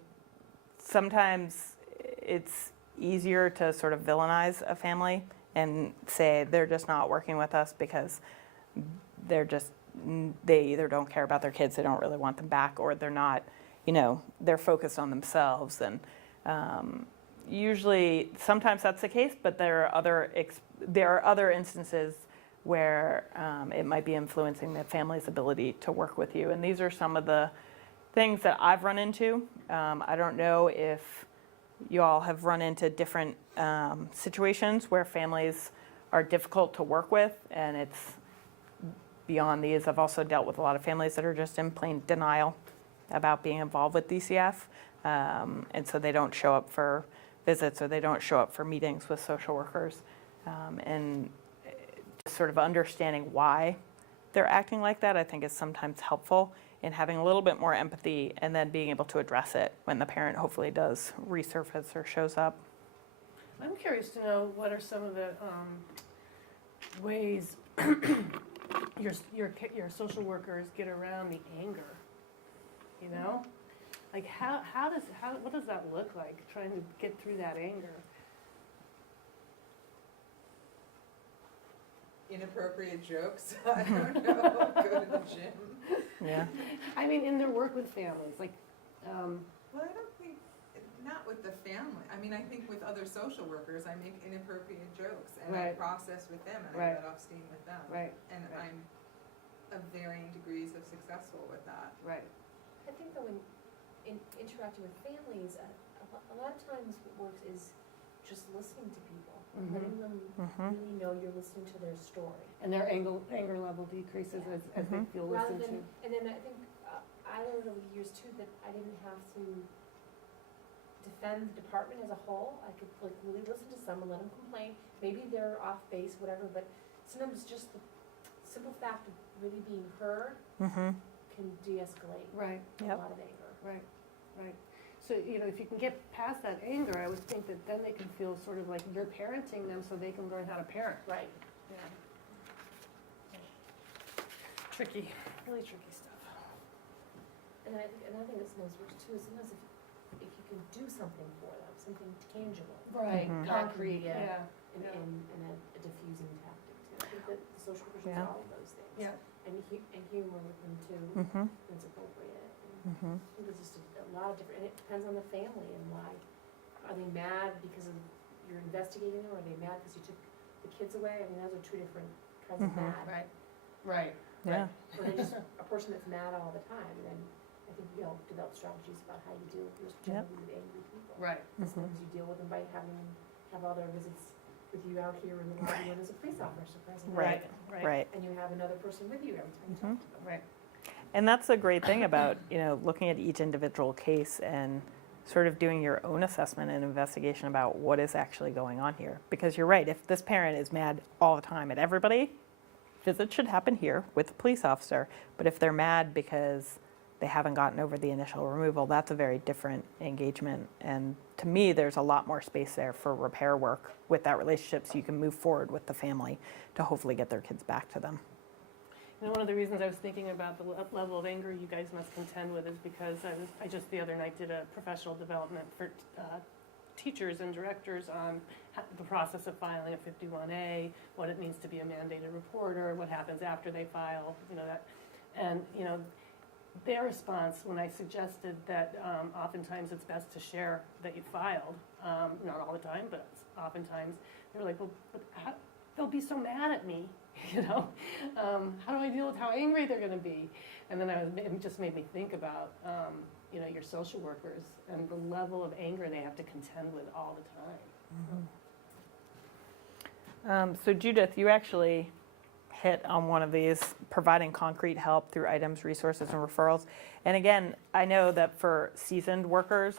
sometimes it's easier to sort of villainize a family and say they're just not working with us because they either don't care about their kids, they don't really want them back, or they're not, you know, they're focused on themselves. And usually, sometimes that's the case, but there are other instances where it might be influencing the family's ability to work with you. And these are some of the things that I've run into. I don't know if you all have run into different situations where families are difficult to work with, and it's beyond these. I've also dealt with a lot of families that are just in plain denial about being involved with DCF, and so they don't show up for visits or they don't show up for meetings with social workers. And sort of understanding why they're acting like that, I think, is sometimes helpful in having a little bit more empathy and then being able to address it when the parent hopefully does resurface or shows up. I'm curious to know what are some of the ways your social workers get around the anger. You know, like what does that look like? Trying to get through that anger. Inappropriate jokes, I don't know, go to the gym. Yeah. I mean, in their work with families, like. Well, I don't think, not with the family. I mean, I think with other social workers, I make inappropriate jokes and I Right. process with them and Right. I let off steam with them. Right. And Right. I'm of varying degrees of successful with that. Right. I think that when interacting with families, a lot of times what works is just listening to people, Mhm. letting them Mhm. really know you're listening to their story. And their anger level decreases as they feel Rather listened than, to. and then I think I learned over the years too that I didn't have to defend the department as a whole. I could like really listen to someone, let them complain. Maybe they're off base, whatever, but sometimes just the simple fact of really being heard Mm-hmm. can de-escalate Right. a Yep. lot of anger. Right. Right. So, you know, if you can get past that anger, I would think that then they can feel sort of like you're parenting them so they can learn how to parent. Right. Yeah. Tricky, really tricky stuff. And I think another thing that sometimes works too is sometimes if you can do something for them, something tangible. Right, Mhm. concrete, Yeah. yeah. And, Yeah. and a diffusing tactic too. I think that the social workers Yeah. do all of those things. Yeah. And humor with them too, Mm-hmm. when it's appropriate. And Mm-hmm. I think there's just a lot of different, and it depends on the family and why. Are they mad because of you're investigating them, or are they mad because you took the kids away? I mean, those are two different kinds of Mhm. mad. Right. Right. Yeah. Or they're just a person that's mad all the time, and then I think you know, develop strategies about how you deal with generally with angry people. Right. Sometimes you deal with them by having them have all their visits with you out here in the lobby when there's a police officer present. Right. Right. And you have another person with you every time you talk to them. Right. And that's the great thing about, you know, looking at each individual case and sort of doing your own assessment and investigation about what is actually going on here. Because you're right, if this parent is mad all the time at everybody, visits should happen here with the police officer. But if they're mad because they haven't gotten over the initial removal, that's a very different engagement. And to me, there's a lot more space there for repair work with that relationship so you can move forward with the family to hopefully get their kids back to them. And one of the reasons I was thinking about the level of anger you guys must contend with is because I just the other night did a professional development for teachers and directors on the process of filing a 51A, what it means to be a mandated reporter, what happens after they file, that. And, their response when I suggested that oftentimes it's best to share that you filed, not all the time, but oftentimes, they were like, well, but they'll be so mad at me, how do I deal with how angry they're gonna be? And then it just made me think about, your social workers and the level of anger they have to contend with all the time. So Judith, you actually hit on one of these, providing concrete help through items, resources, and referrals. And again, I know that for seasoned workers,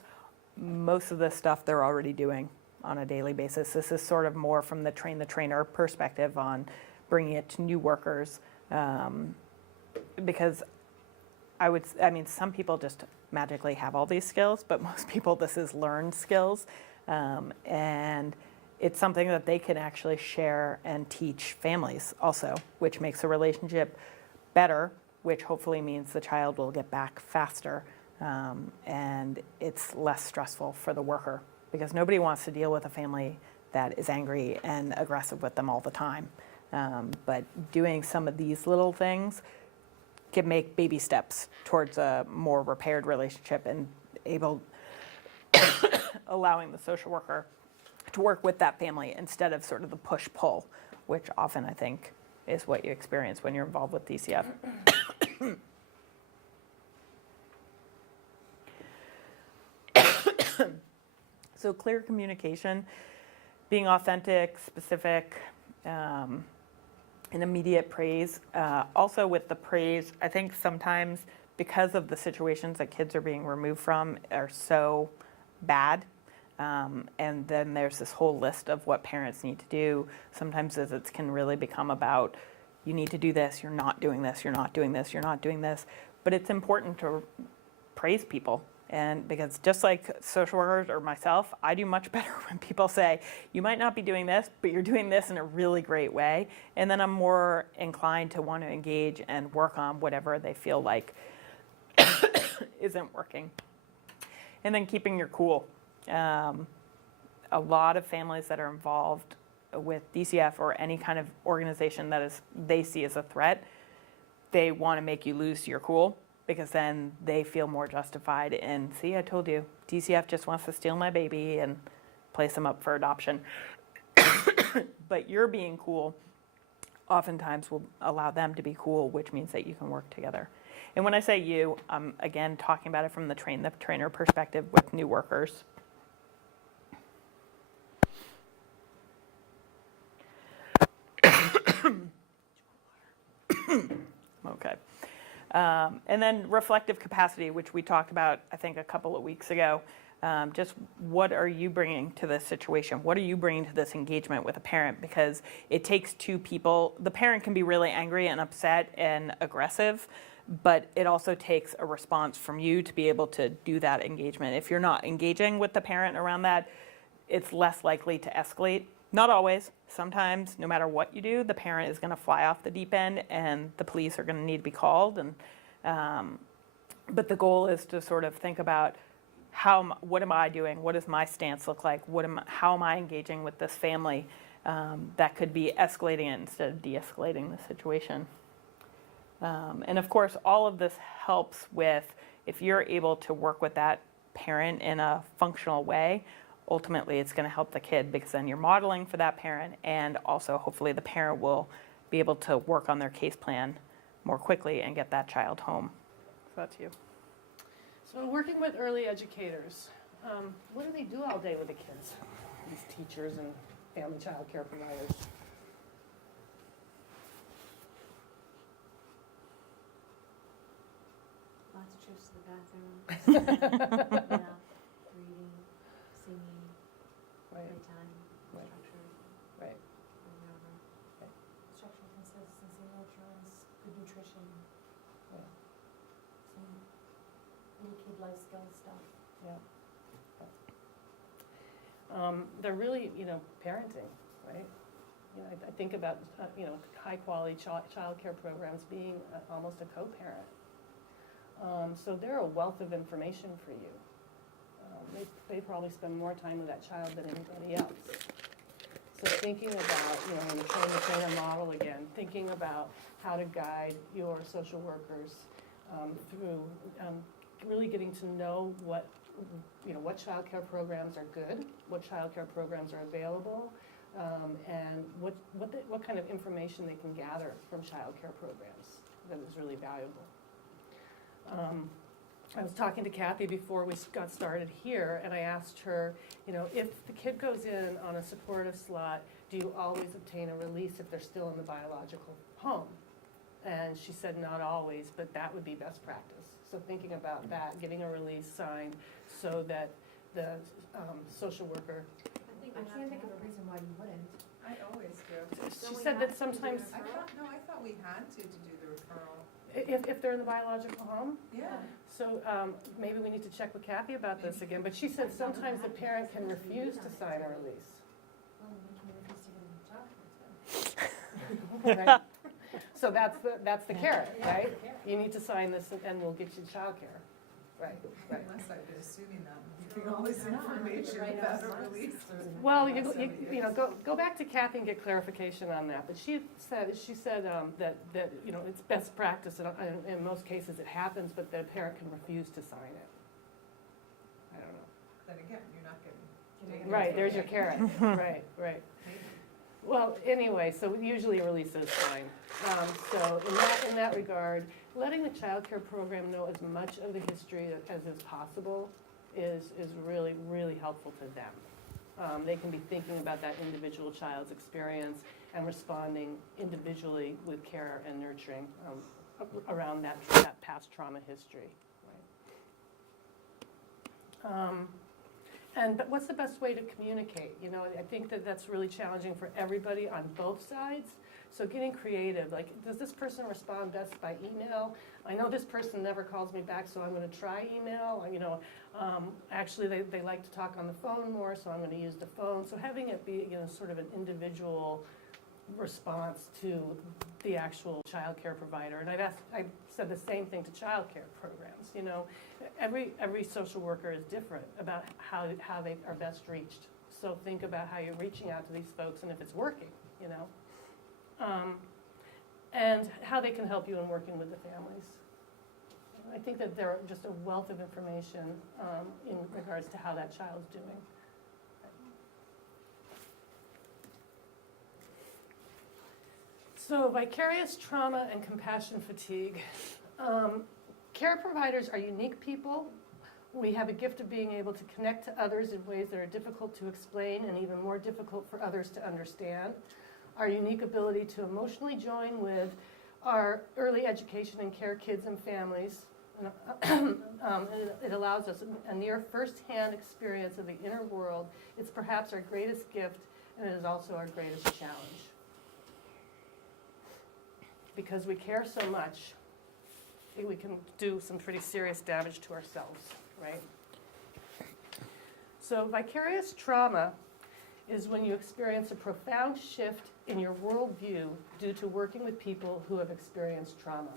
most of the stuff they're already doing on a daily basis. This is sort of more from the train the trainer perspective on bringing it to new workers. Because some people just magically have all these skills, but most people, this is learned skills. And it's something that they can actually share and teach families also, which makes the relationship better, which hopefully means the child will get back faster, and it's less stressful for the worker, because nobody wants to deal with a family that is angry and aggressive with them all the time. But doing some of these little things can make baby steps towards a more repaired relationship and allowing the social worker to work with that family instead of sort of the push-pull, which often I think is what you experience when you're involved with DCF. So clear communication, being authentic, specific, and immediate praise. Also with the praise, I think sometimes because of the situations that kids are being removed from are so bad, and then there's this whole list of what parents need to do. Sometimes visits can really become about, you need to do this, you're not doing this, you're not doing this, you're not doing this. But it's important to praise people. And because just like social workers or myself, I do much better when people say, you might not be doing this, but you're doing this in a really great way. And then I'm more inclined to want to engage and work on whatever they feel like isn't working. And then keeping your cool. A lot of families that are involved with DCF or any kind of organization that they see as a threat, they want to make you lose your cool, because then they feel more justified in, see, I told you, DCF just wants to steal my baby and place them up for adoption. But your being cool oftentimes will allow them to be cool, which means that you can work together. And when I say you, I'm again talking about it from the trainer perspective with new workers. Okay. And then reflective capacity, which we talked about, I think, a couple of weeks ago. Just what are you bringing to this situation? What are you bringing to this engagement with a parent? Because it takes two people. The parent can be really angry and upset and aggressive, but it also takes a response from you to be able to do that engagement. If you're not engaging with the parent around that, it's less likely to escalate. Not always. Sometimes, no matter what you do, the parent is going to fly off the deep end and the police are going to need to be called. But the goal is to sort of think about what am I doing? What does my stance look like? How am I engaging with this family that could be escalating it instead of de-escalating the situation? And of course, all of this helps with, if you're able to work with that parent in a functional way, ultimately it's going to help the kid, because then you're modeling for that parent, and also hopefully the parent will be able to work on their case plan more quickly and get that child home. So that's you. So working with early educators, what do they do all day with the kids? These teachers and family child care providers. Lots of trips to the bathroom. Yeah. Reading, singing, Right. playtime, Right. structure, Right. whatever. Structural consistency, nurturance, good nutrition. Yeah. Some little kid life skills stuff. They're really, parenting, right? You know, I think about, high-quality childcare programs being almost a co-parent. So they're a wealth of information for you. They probably spend more time with that child than anybody else. So thinking about, in the train-the-trainer model again, thinking about how to guide your social workers through really getting to know what childcare programs are good, what childcare programs are available, and what kind of information they can gather from childcare programs that is really valuable. I was talking to Kathy before we got started here, and I asked her, if the kid goes in on a supportive slot, do you always obtain a release if they're still in the biological home? And she said not always, but that would be best practice. So thinking about that, getting a release signed so that the social worker, I can't think of a reason why you wouldn't. I always do. she said that sometimes, I thought we had to do the referral. if they're in the biological home, Yeah. so maybe we need to check with Kathy about this again, but she said sometimes the parent can refuse to sign a release. Well, then you refuse to get in the childcare. Right? So that's the carrot, right? You need to sign this and we'll get you childcare. Right. Unless I've been assuming that, giving all this information without a release. Well, go back to Kathy and get clarification on that. But she said that it's best practice, and in most cases it happens, but the parent can refuse to sign it. I don't know. Then again, you're not getting. Right, there's your carrot. Right. Maybe. Well, anyway, so usually a release is fine. So in that regard, letting the child care program know as much of the history as is possible is really, really helpful to them. They can be thinking about that individual child's experience and responding individually with care and nurturing around that past trauma history. But what's the best way to communicate? I think that's really challenging for everybody on both sides. So getting creative, like, does this person respond best by email? I know this person never calls me back, so I'm going to try email. Actually, they like to talk on the phone more, so I'm going to use the phone. So having it be, sort of an individual response to the actual child care provider. And I said the same thing to child care programs. Every social worker is different about how they are best reached. So think about how you're reaching out to these folks and if it's working, and how they can help you in working with the families. I think that there are just a wealth of information in regards to how that child's doing. So vicarious trauma and compassion fatigue. Care providers are unique people. We have a gift of being able to connect to others in ways that are difficult to explain and even more difficult for others to understand. Our unique ability to emotionally join with our early education and care kids and families. It allows us a near first-hand experience of the inner world. It's perhaps our greatest gift, and it is also our greatest challenge. Because we care so much, we can do some pretty serious damage to ourselves, right? So vicarious trauma is when you experience a profound shift in your worldview due to working with people who have experienced trauma.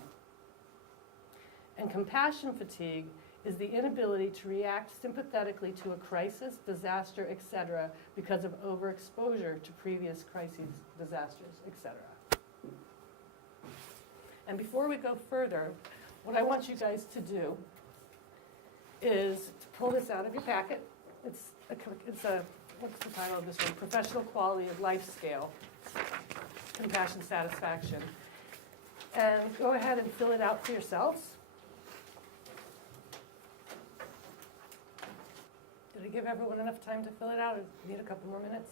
And compassion fatigue is the inability to react sympathetically to a crisis, disaster, etc., because of overexposure to previous crises, disasters, etc. And before we go further, what I want you guys to do is to pull this out of your packet. It's a what's the title of this one? Professional Quality of Life Scale, Compassion Satisfaction. And go ahead and fill it out for yourselves. Did I give everyone enough time to fill it out, or need a couple more minutes?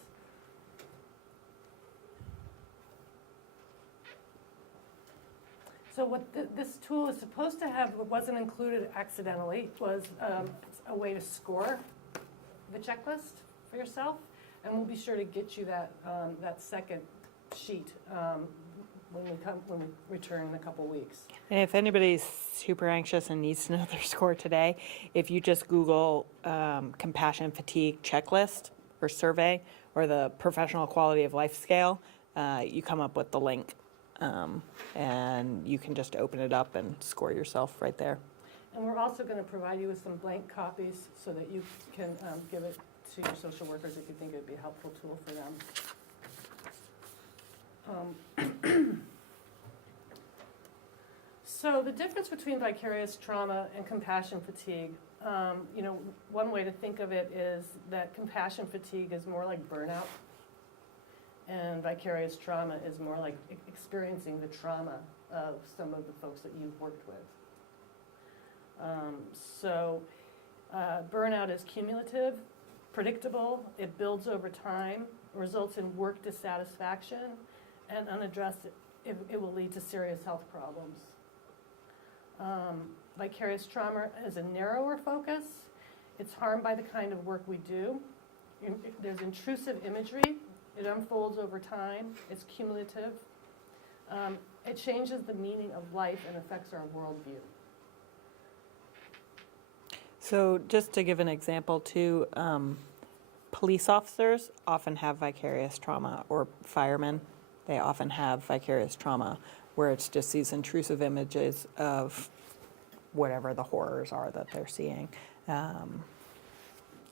So what this tool is supposed to have, what wasn't included accidentally, was a way to score the checklist for yourself, and we'll be sure to get you that second sheet when we return in a couple weeks. And if anybody's super anxious and needs to know their score today, if you just Google compassion fatigue checklist or survey or the professional quality of life scale, you come up with the link. And you can just open it up and score yourself right there. And we're also going to provide you with some blank copies so that you can give it to your social workers if you think it would be a helpful tool for them. So the difference between vicarious trauma and compassion fatigue, one way to think of it is that compassion fatigue is more like burnout, and vicarious trauma is more like experiencing the trauma of some of the folks that you've worked with. Burnout is cumulative, predictable, it builds over time, results in work dissatisfaction, and unaddressed, it will lead to serious health problems. Vicarious trauma is a narrower focus. It's harmed by the kind of work we do. There's intrusive imagery. It unfolds over time. It's cumulative. It changes the meaning of life and affects our worldview. So just to give an example too, police officers often have vicarious trauma, or firemen, they often have vicarious trauma, where it's just these intrusive images of whatever the horrors are that they're seeing,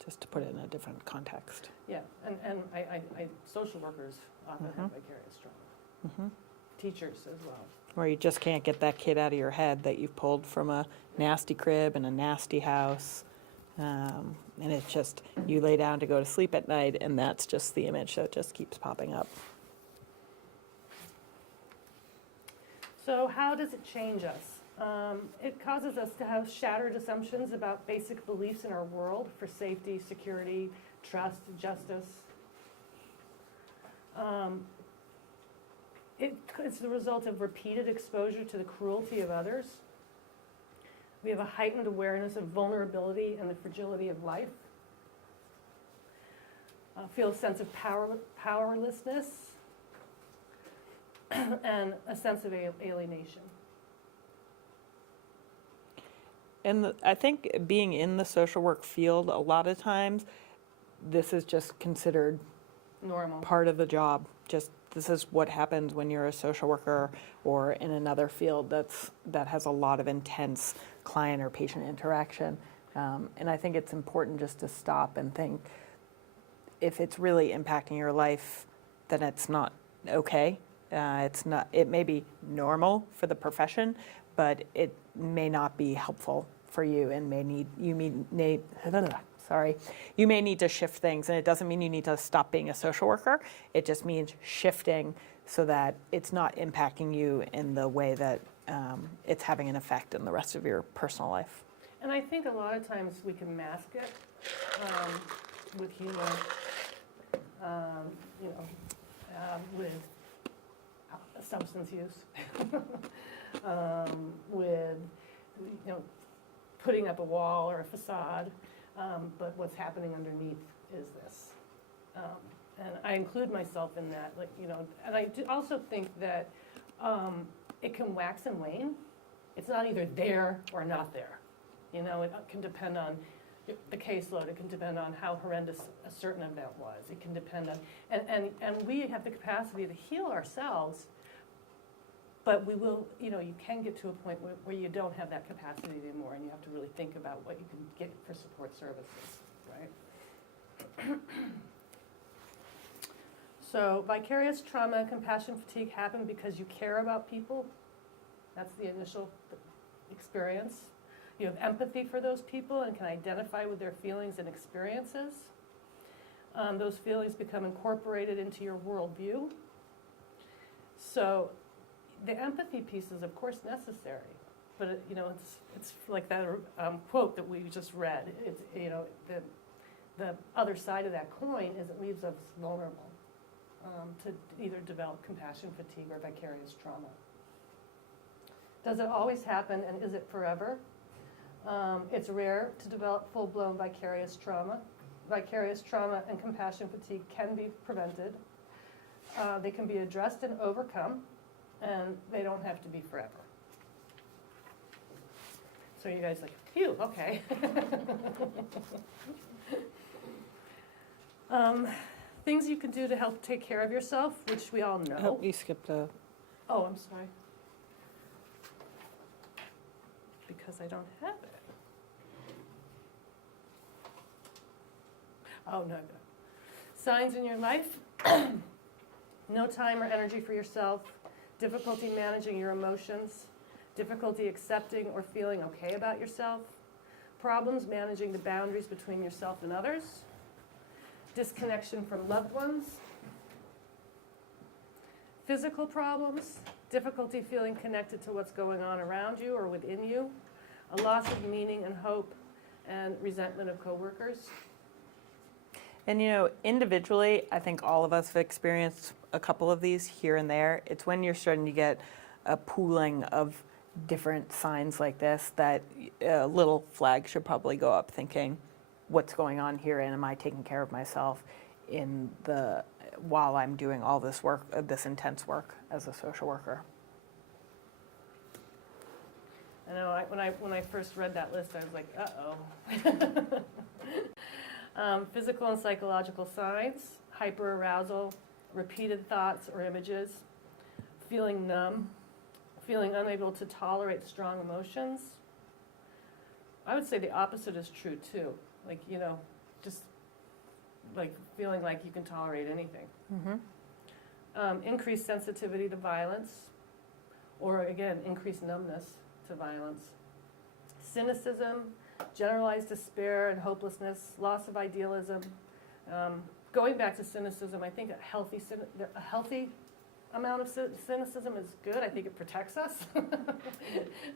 just to put it in a different context. Yeah, and social workers often have vicarious trauma. Teachers as well. Where you just can't get that kid out of your head that you've pulled from a nasty crib and a nasty house. And it's just, you lay down to go to sleep at night, and that's just the image that just keeps popping up. So how does it change us? It causes us to have shattered assumptions about basic beliefs in our world for safety, security, trust, justice. It's the result of repeated exposure to the cruelty of others. We have a heightened awareness of vulnerability and the fragility of life. Feel a sense of powerlessness and a sense of alienation. And I think being in the social work field, a lot of times, this is just considered Normal. part of the job. Just this is what happens when you're a social worker or in another field that has a lot of intense client or patient interaction. And I think it's important just to stop and think, if it's really impacting your life, then it's not okay. It may be normal for the profession, but it may not be helpful for you, and you may need to shift things. And it doesn't mean you need to stop being a social worker. It just means shifting so that it's not impacting you in the way that it's having an effect in the rest of your personal life. And I think a lot of times we can mask it with humor, with substance use, with putting up a wall or a facade, but what's happening underneath is this. And I include myself in that, and I also think that it can wax and wane. It's not either there or not there. It can depend on the caseload. It can depend on how horrendous a certain event was. It can depend on, and we have the capacity to heal ourselves, but we will, you can get to a point where you don't have that capacity anymore, and you have to really think about what you can get for support services, right? So vicarious trauma and compassion fatigue happen because you care about people. That's the initial experience. You have empathy for those people and can identify with their feelings and experiences. Those feelings become incorporated into your worldview. So the empathy piece is, of course, necessary, but it's like that quote that we just read. It's the other side of that coin is it leaves us vulnerable to either develop compassion fatigue or vicarious trauma. Does it always happen, and is it forever? It's rare to develop full-blown vicarious trauma. Vicarious trauma and compassion fatigue can be prevented. They can be addressed and overcome, and they don't have to be forever. So you guys phew, okay. Things you can do to help take care of yourself, which we all know. Oh, you skipped a, Oh, I'm sorry. Because I don't have it. Oh, no, no. Signs in your life. No time or energy for yourself. Difficulty managing your emotions. Difficulty accepting or feeling okay about yourself. Problems managing the boundaries between yourself and others. Disconnection from loved ones. Physical problems. Difficulty feeling connected to what's going on around you or within you. A loss of meaning and hope, and resentment of coworkers. and individually, I think all of us have experienced a couple of these here and there. It's when you're starting to get a pooling of different signs like this that a little flag should probably go up thinking, what's going on here, and am I taking care of myself while I'm doing all this work, this intense work as a social worker? I know, when I first read that list, I was like, uh-oh. Physical and psychological signs, hyperarousal, repeated thoughts or images, feeling numb, feeling unable to tolerate strong emotions. I would say the opposite is true too. Like, just like feeling like you can tolerate anything. Mm-hmm. Increased sensitivity to violence, or again, increased numbness to violence. Cynicism, generalized despair and hopelessness, loss of idealism. Going back to cynicism, I think a healthy amount of cynicism is good. I think it protects us.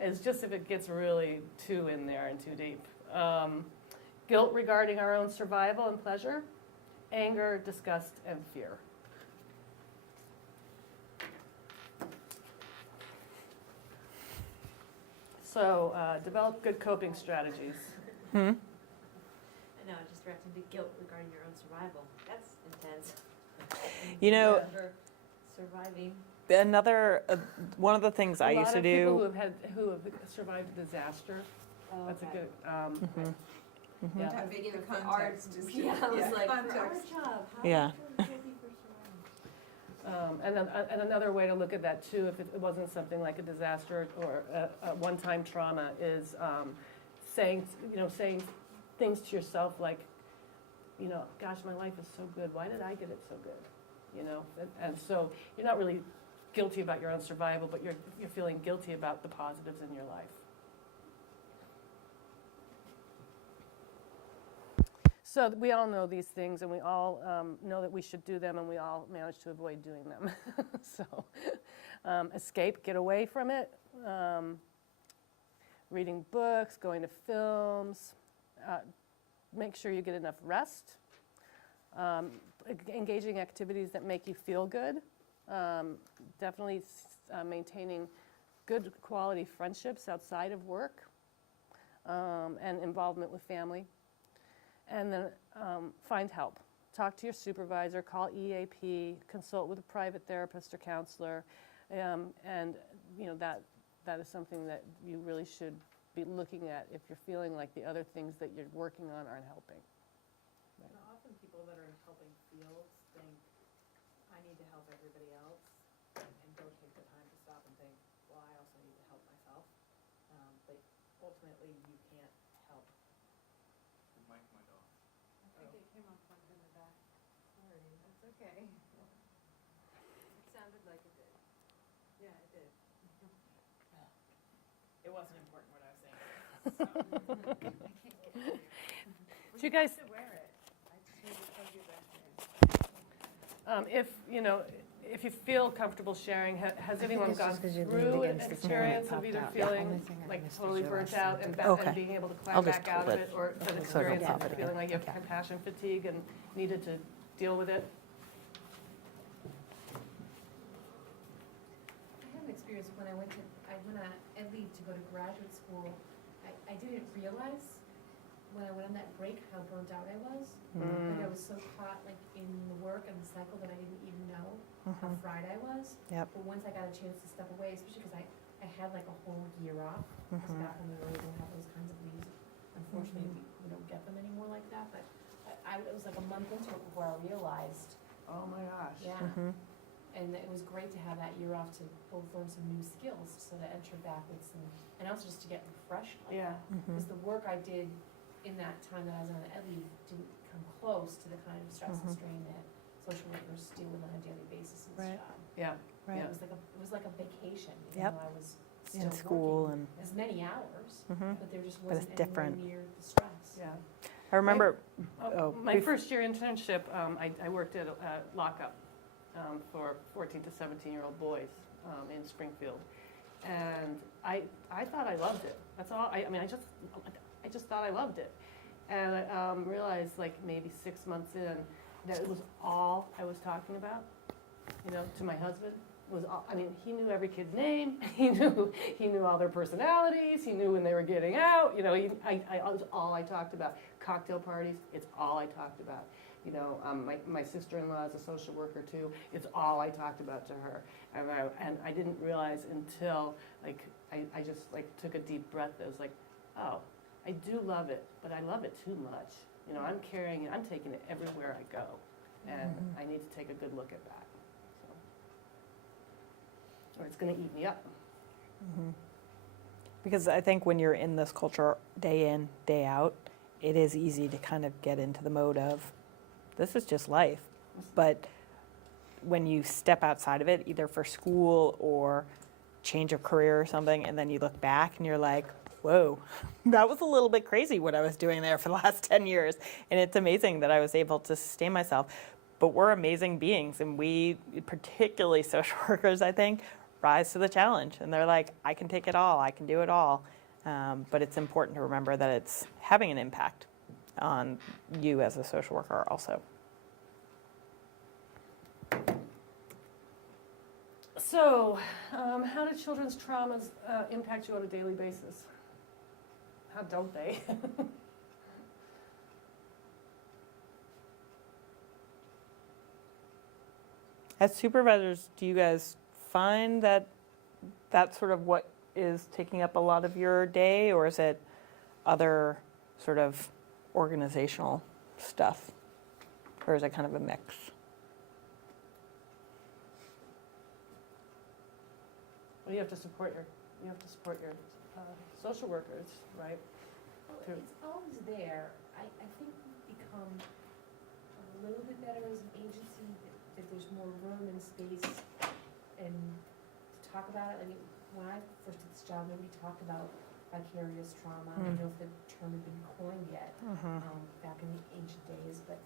It's just if it gets really too in there and too deep. Guilt regarding our own survival and pleasure. Anger, disgust, and fear. So develop good coping strategies. Hmm? I know, just directing to guilt regarding your own survival. That's intense. For surviving. Another one of the things I used to do. A lot of people who have survived a disaster. That's a good. Mhm. Mhm. Yeah. Have Thinking the of the context art. is just- Yeah, I was like, for our context. job, how Yeah. do we feel guilty for surviving? And another way to look at that too, if it wasn't something like a disaster or a one-time trauma, is saying things to yourself like, gosh, my life is so good. Why did I get it so good? And so you're not really guilty about your own survival, but you're feeling guilty about the positives in your life. So we all know these things, and we all know that we should do them, and we all manage to avoid doing them. So escape, get away from it. Reading books, going to films. Make sure you get enough rest. Engaging activities that make you feel good. Definitely maintaining good quality friendships outside of work, and involvement with family. And then find help. Talk to your supervisor, call EAP, consult with a private therapist or counselor, and that is something that you really should be looking at if you're feeling like the other things that you're working on aren't helping. Often people that are in helping fields think, I need to help everybody else, and don't take the time to stop and think, well, I also need to help myself. But ultimately, you can't help. The mic went off. I think it came off one in the back. Sorry, that's okay. It sounded like it did. Yeah, it did. It wasn't important what I was saying. So you guys, To wear it. I just need to plug you back in. if you feel comfortable sharing, has anyone gone through an experience of either feeling like totally burnt out and Okay. being able to I'll climb just back out pull of it it, or an so it'll experience pop of it feeling again. like you have Okay. compassion fatigue and needed to deal with it? I had an experience when I went I leave to go to graduate school. I didn't realize when I went on that break how burnt out I was. Like I was so caught like in the work and the cycle that I didn't even know how fried I was. Yep. But once I got a chance to step away, especially because I had like a whole year off. It was back when we were able to have those kinds of leaves. Unfortunately, we don't get them anymore like that. But it was like a month into it before I realized Oh, my gosh. Yeah. Mhm. And it was great to have that year off to both learn some new skills, so to enter back with some, and also just to get refreshed like Yeah. that. Mhm. Because the work I did in that time that I was on ed leave didn't come close to the kind of stress and Mhm. strain that social workers deal with on a daily basis in Right. this job. Yeah. Right. It was like a vacation, even Yep. though I was still In school working and, as many hours, mhm. but there just But it's wasn't anywhere different. near the stress. Yeah. I remember, Oh, My bef- first year internship, I worked at a lockup for 14 to 17-year-old boys in Springfield. And I thought I loved it. That's all, I mean, I just thought I loved it. And I realized like maybe 6 months in that it was all I was talking about, you know, to my husband. Was all, I mean, he knew every kid's name. He knew all their personalities. He knew when they were getting out. You know, it was all I talked about. Cocktail parties, it's all I talked about. You know, my sister-in-law is a social worker too. It's all I talked about to her. And I didn't realize until like I just like took a deep breath. I was like, oh, I do love it, but I love it too much. You know, I'm carrying it. I'm taking it everywhere I go, and Mhm. I need to take a good look at that. Or it's going to eat me up. Mhm. Because I think when you're in this culture day in, day out, it is easy to kind of get into the mode of, this is just life. But when you step outside of it, either for school or change of career or something, and then you look back and you're like, whoa, that was a little bit crazy what I was doing there for the last 10 years. And it's amazing that I was able to sustain myself. But we're amazing beings, and we, particularly social workers, I think, rise to the challenge. And they're like, I can take it all, I can do it all. But it's important to remember that it's having an impact on you as a social worker also. So, how do children's traumas impact you on a daily basis? How don't they? As supervisors, do you guys find that that's sort of what is taking up a lot of your day, or is it other sort of organizational stuff? Or is it kind of a mix? Well, you have to support your social workers, right? Well, True. it's always there. I think we've become a little bit better as an agency, that there's more room and space and to talk about it. I mean, when I first did this job, nobody talked about vicarious trauma. I don't know if the term had been coined yet, back in the ancient days, but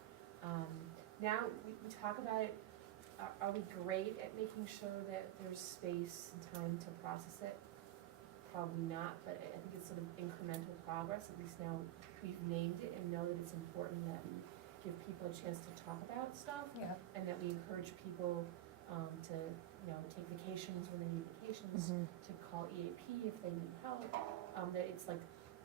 now we talk about it. Are we great at making sure that there's space and time to process it? Probably not, but I think it's sort of incremental progress. At least now we've named it and know that it's important that we give people a chance to talk about stuff, Yeah. and that we encourage people to, you know, take vacations when they need vacations, to call EAP if they need help. That it's like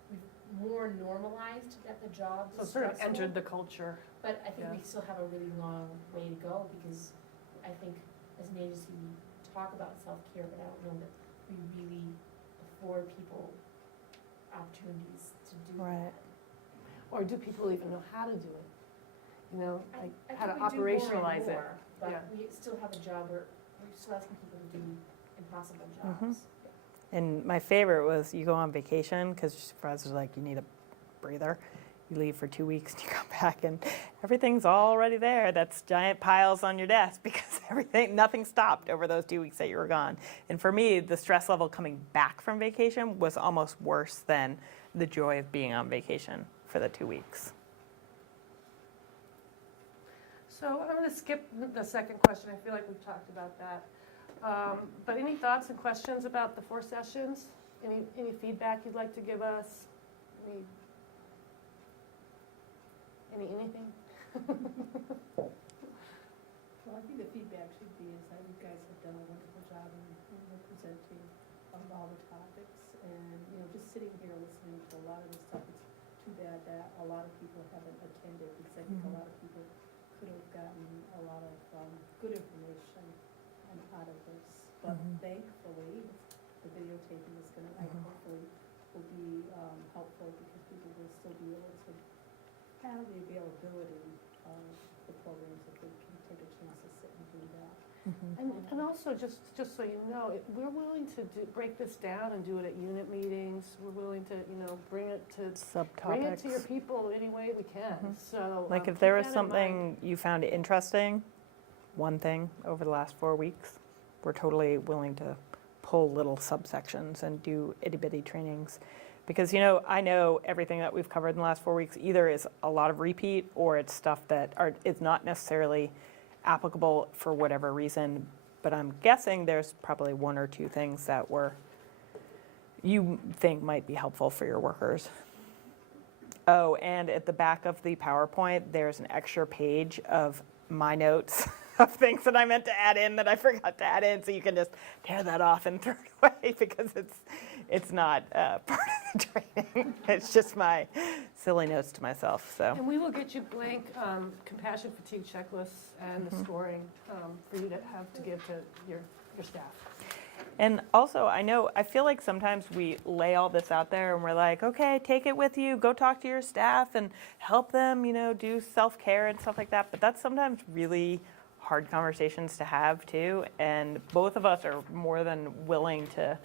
we've more normalized that the job So is it sort of stressful. entered the culture. But I think Yeah. we still have a really long way to go, because I think as an agency, we talk about self-care, but I don't know that we really afford people opportunities to do Right. that. Or do people even know how to do it? You know, like I how to think we do more and operationalize it. more, but Yeah. we still have a job where we're still asking people to do impossible Mhm. jobs. And my favorite was you go on vacation because supervisors are like, you need a breather. You leave for 2 weeks and you come back and everything's already there. That's giant piles on your desk because nothing stopped over those 2 weeks that you were gone. And for me, the stress level coming back from vacation was almost worse than the joy of being on vacation for the 2 weeks. So I'm going to skip the second question. I feel like we've talked about that. But any thoughts and questions about the 4 sessions? Any feedback you'd like to give us? Anything? Well, I think the feedback should be is that you guys have done a wonderful job in representing all the topics, and, you know, just sitting here listening to a lot of this stuff, it's too bad that a lot of people haven't attended, because I think a lot of people could have gotten a lot of good information out of this. But thankfully, the videotaping is gonna, hopefully, will be helpful, because people will still be able to have the availability of the programs that they can take a chance to sit and do that. And also, just so you know, we're willing to break this down and do it at unit meetings. We're willing to, bring it to your Subtopics. people any way we can, so. Like if keep there was that in mind. something you found interesting, one thing over the last 4 weeks, we're totally willing to pull little subsections and do itty-bitty trainings. Because, I know everything that we've covered in the last 4 weeks either is a lot of repeat or it's stuff that is not necessarily applicable for whatever reason. But I'm guessing there's probably 1 or 2 things that you think might be helpful for your workers. Oh, and at the back of the PowerPoint, there's an extra page of my notes of things that I meant to add in that I forgot to add in, so you can just tear that off and throw it away because it's not part of the training. It's just my silly notes to myself. So. And we will get you blank compassion fatigue checklists and the scoring for you to have to give to your staff. And also, I feel like sometimes we lay all this out there and we're like, okay, take it with you, go talk to your staff and help them, do self-care and stuff like that. But that's sometimes really hard conversations to have too. And both of us are more than willing to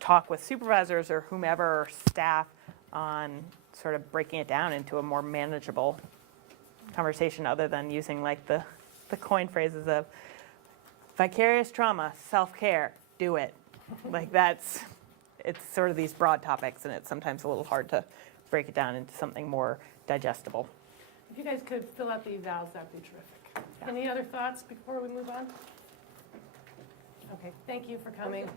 talk with supervisors or whomever, or staff, on sort of breaking it down into a more manageable conversation, other than using like the coin phrases of vicarious trauma, self-care, do it. Like it's sort of these broad topics, and it's sometimes a little hard to break it down into something more digestible. If you guys could fill out the evals, that'd be terrific. Yeah. Any other thoughts before we move on? Okay, thank you for coming.